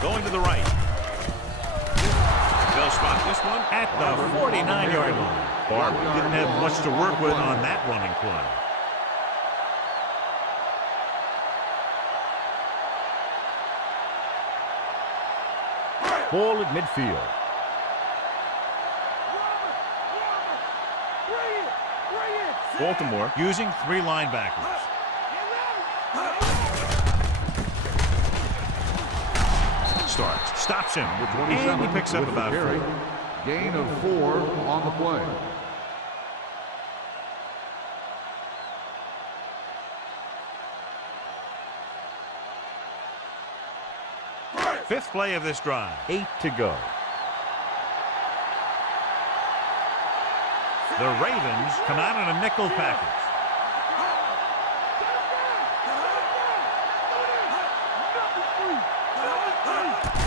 Going to the right. They'll spot this one at the 49-yard line. Barber didn't have much to work with on that running play. Ball at midfield. Baltimore using 3 linebackers. Starks, stops him, and he picks up about 4. Gain of 4 on the play. Fifth play of this drive. 8 to go. The Ravens come out in a nickel package.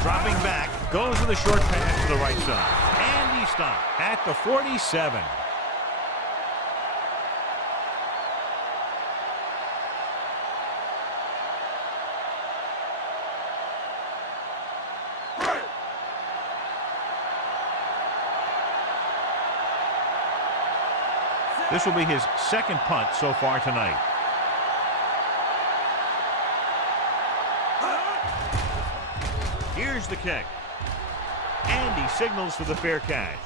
Dropping back, goes with a short pass to the right side. And he stopped at the 47. This will be his second punt so far tonight. Here's the kick. And he signals for the fair catch.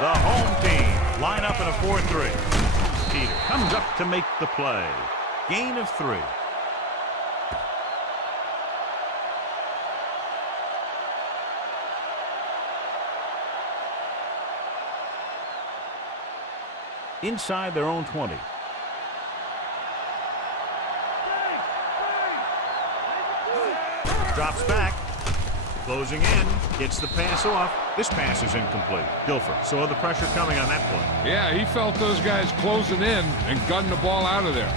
The home team line up in a 4-3. Peter comes up to make the play. Gain of 3. Inside their own 20. Drops back. Closing in, gets the pass off. This pass is incomplete. Guilford saw the pressure coming on that play. Yeah, he felt those guys closing in and gutting the ball out of there.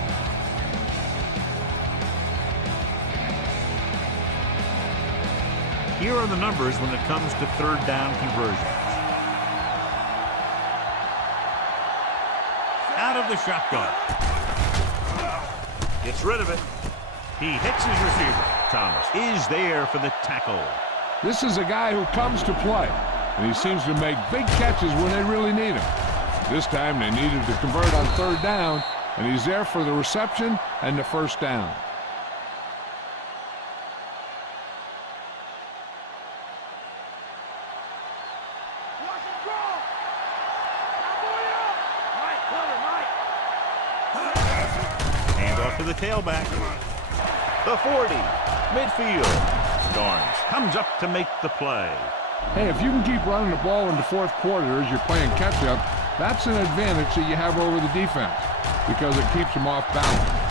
Here are the numbers when it comes to third down conversions. Out of the shotgun. Gets rid of it. He hits his receiver. Thomas is there for the tackle. This is a guy who comes to play, and he seems to make big catches when they really need him. This time they needed to convert on third down, and he's there for the reception and the first down. tailback. The 40. Midfield. Dorns comes up to make the play. Hey, if you can keep running the ball in the fourth quarter as you're playing catch-up, that's an advantage that you have over the defense because it keeps them off balance.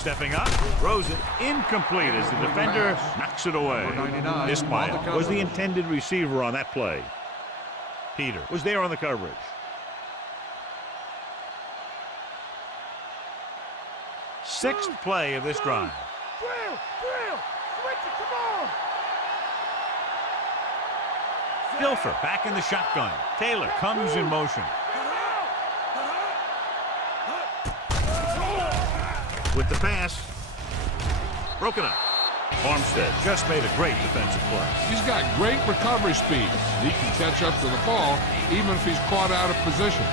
Stepping up, throws it incomplete as the defender knocks it away. Ismail was the intended receiver on that play. Peter was there on the coverage. Sixth play of this drive. Drill! Switch it, come on! Dilfer back in the shotgun. Taylor comes in motion. With the pass, broken up. Armstead just made a great defensive play. He's got great recovery speed. He can catch up to the ball even if he's caught out of position.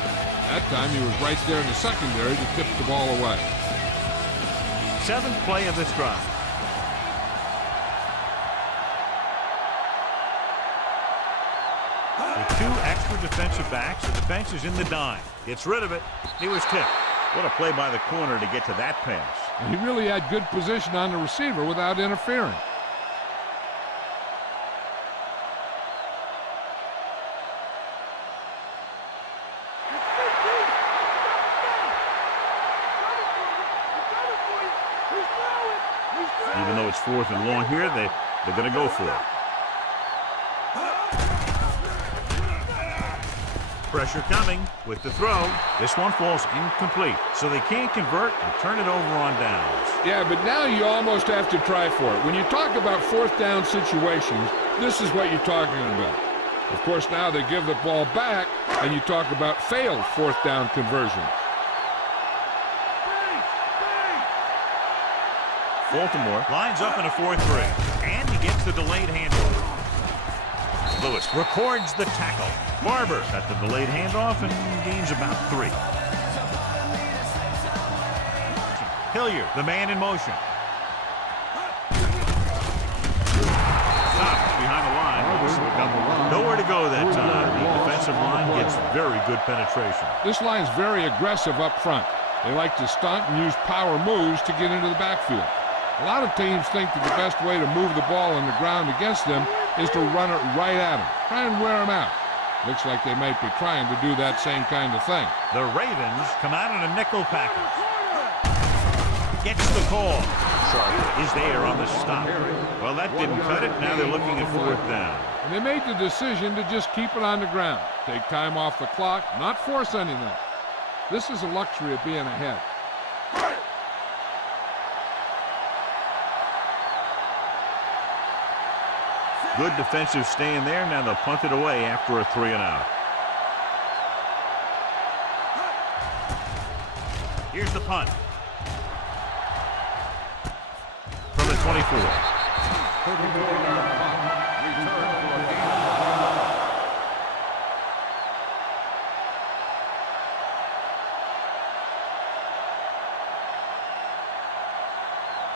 That time he was right there in the secondary to tip the ball away. Seventh play of this drive. With two extra defensive backs, the defense is in the dime. Gets rid of it. He was tipped. What a play by the corner to get to that pass. And he really had good position on the receiver without interfering. Even though it's 4th and long here, they're going to go for it. Pressure coming with the throw. This one falls incomplete, so they can't convert and turn it over on downs. Yeah, but now you almost have to try for it. When you talk about fourth down situations, this is what you're talking about. Of course, now they give the ball back, and you talk about failed fourth down conversions. Baltimore lines up in a 4-3, and he gets the delayed handoff. Lewis records the tackle. Barber got the delayed handoff and gains about 3. Hilliard, the man in motion. Stopped behind the line. Nowhere to go that time. The defensive line gets very good penetration. This line's very aggressive up front. They like to stunt and use power moves to get into the backfield. A lot of teams think that the best way to move the ball on the ground against them is to run it right at them. Try and wear them out. Looks like they might be trying to do that same kind of thing. The Ravens come out in a nickel package. Gets the call. Sharp is there on the stop. Well, that didn't cut it. Now they're looking at 4th down. And they made the decision to just keep it on the ground. Take time off the clock, not force anything. This is a luxury of being ahead. Good defensive stand there. Now they'll punt it away after a 3-and-out. Here's the punt. From the 24.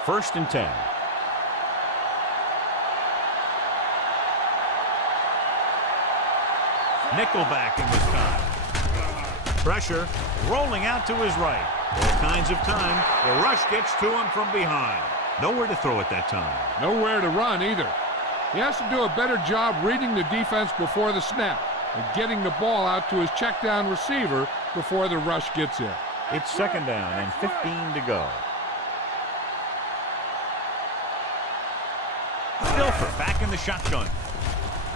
First and 10. Nickelback in this time. Pressure rolling out to his right. All kinds of time. The rush gets to him from behind. Nowhere to throw at that time. Nowhere to run either. He has to do a better job reading the defense before the snap and getting the ball out to his check down receiver before the rush gets here. It's 2nd down and 15 to go. Dilfer back in the shotgun.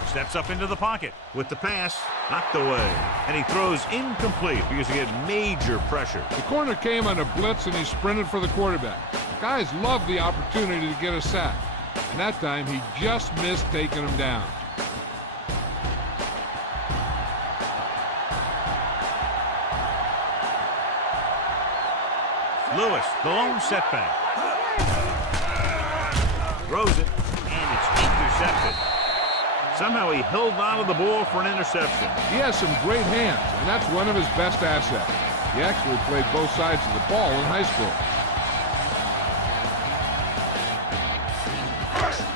Steps up into the pocket with the pass, knocked away. And he throws incomplete because he had major pressure. The corner came on a blitz and he sprinted for the quarterback. The guys love the opportunity to get a sack. And that time he just missed taking him down. Lewis, the lone setback. Throws it, and it's intercepted. Somehow he held on to the ball for an interception. He has some great hands, and that's one of his best assets. He actually played both sides of the ball in high school.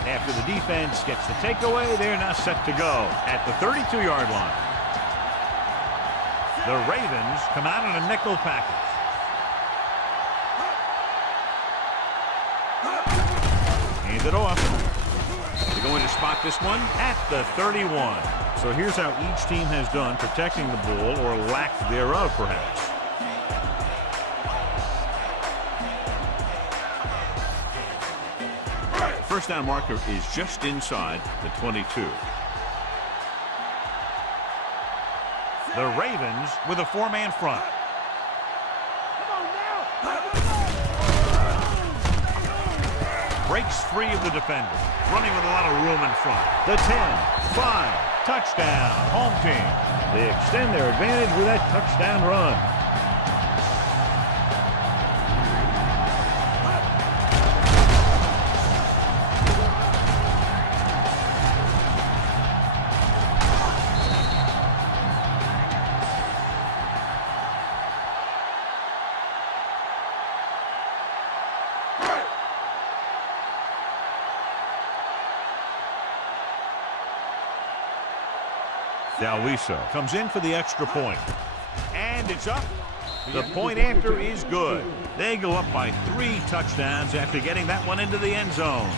After the defense gets the takeaway, they're now set to go at the 32-yard line. The Ravens come out in a nickel package. Hand it off. They're going to spot this one at the 31. So here's how each team has done protecting the ball, or lack thereof, perhaps. First down marker is just inside the 22. The Ravens with a four-man front. Breaks free of the defender, running with a lot of room in front. The 10, 5, touchdown, home team. They extend their advantage with that touchdown run. Dalwiso comes in for the extra point. And it's up. The point after is good. They go up by 3 touchdowns after getting that one into the end zone.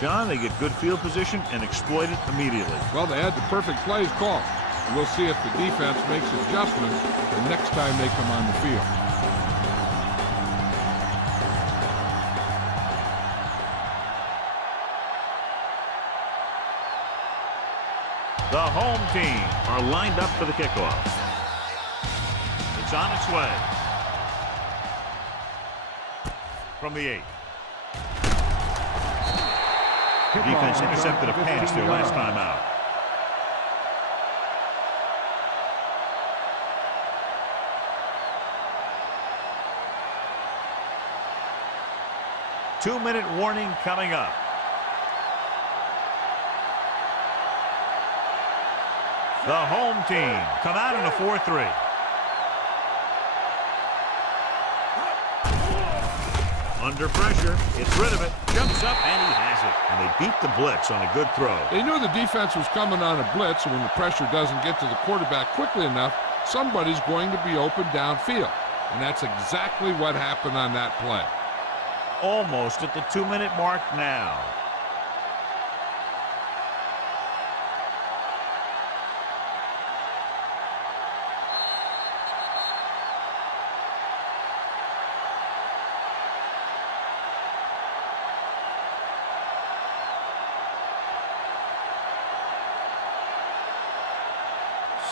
John, they get good field position and exploit it immediately. Well, they had the perfect plays called. We'll see if the defense makes adjustments the next time they come on the field. The home team are lined up for the kickoff. It's on its way. From the 8. Defense intercepted a pass their last time out. Two-minute warning coming up. The home team come out in a 4-3. Under pressure, gets rid of it, jumps up, and he has it. And they beat the blitz on a good throw. They knew the defense was coming on a blitz, and when the pressure doesn't get to the quarterback quickly enough, somebody's going to be open downfield. And that's exactly what happened on that play. Almost at the 2-minute mark now.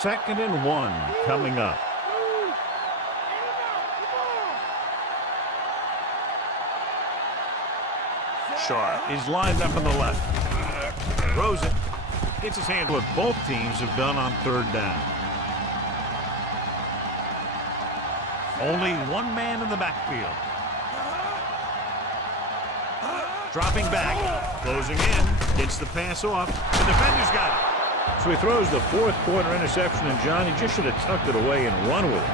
Second and 1 coming up. Sharp is lined up on the left. Throws it. Gets his hand. What both teams have done on third down. Only one man in the backfield. Dropping back. Closing in. Gets the pass off. The defender's got it. So he throws the fourth quarter interception, and John, he just should have tucked it away and run with it.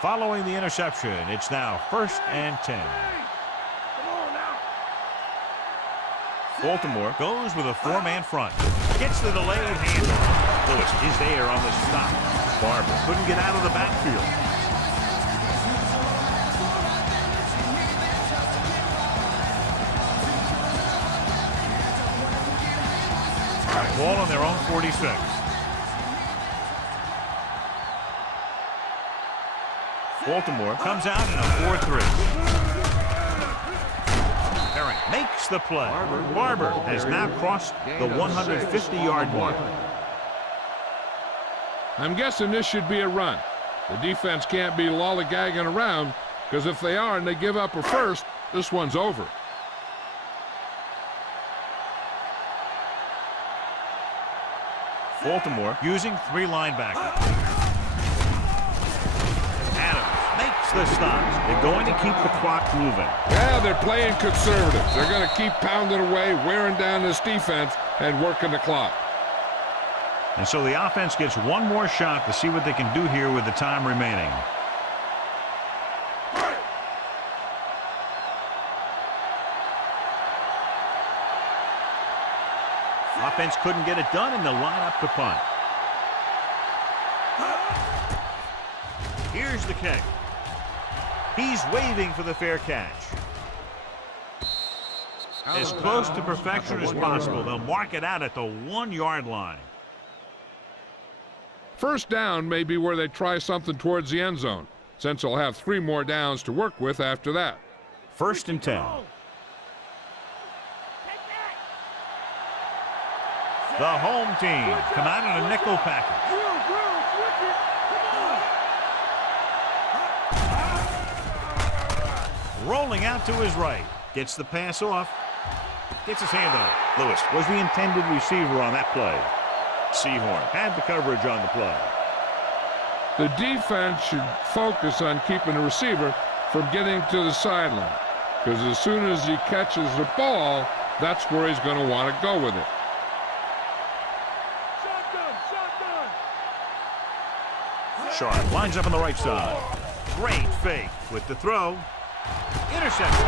Following the interception, it's now 1st and 10. Baltimore goes with a four-man front. Gets the delayed handoff. Lewis is there on the stop. Barber couldn't get out of the backfield. Ball on their own 46. Baltimore comes out in a 4-3. Makes the play. Barber has now crossed the 150-yard mark. I'm guessing this should be a run. The defense can't be lollygagging around, because if they are and they give up a first, this one's over. Baltimore using 3 linebackers. the stops. They're going to keep the clock moving. Yeah, they're playing conservative. They're going to keep pounding away, wearing down this defense, and working the clock. And so the offense gets one more shot to see what they can do here with the time remaining. Offense couldn't get it done, and they'll line up to punt. Here's the kick. He's waving for the fair catch. As close to perfection as possible. They'll mark it out at the 1-yard line. First down may be where they try something towards the end zone, since they'll have 3 more downs to work with after that. 1st and 10. The home team come out in a nickel package. Rolling out to his right. Gets the pass off. Gets his hand on it. Lewis was the intended receiver on that play. Seahorn had the coverage on the play. The defense should focus on keeping the receiver from getting to the sideline, because as soon as he catches the ball, that's where he's going to want to go with it. Sharp lines up on the right side. Great fake with the throw. Interception.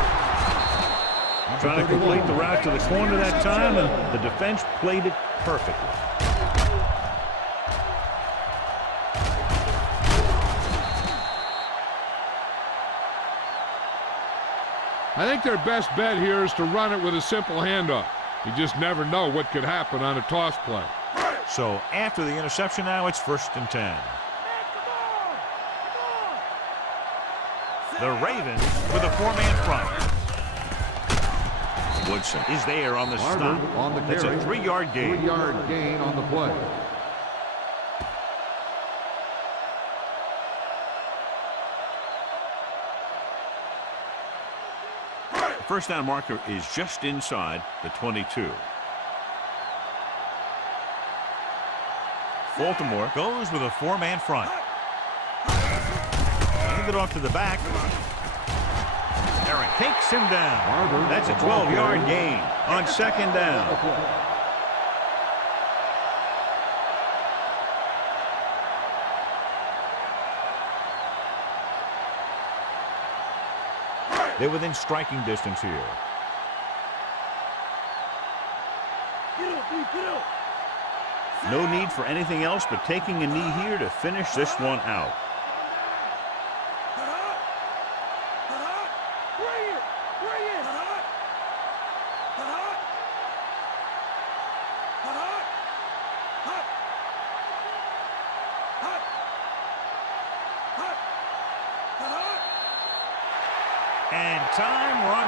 Trying to complete the route to the corner that time, and the defense played it perfectly. I think their best bet here is to run it with a simple handoff. You just never know what could happen on a toss play. So after the interception now, it's 1st and 10. The Ravens with a 4-man front. Woodson is there on the stop. On the It's a carry. 3-yard gain. 3-yard gain on the play. The first down marker is just inside the 22. Baltimore goes with a 4-man front. Hand it off to the back. Aaron takes him down. That's a 12-yard gain on 2nd down. They're within striking distance here. No need for anything else but taking a knee here to finish this one out. And time run.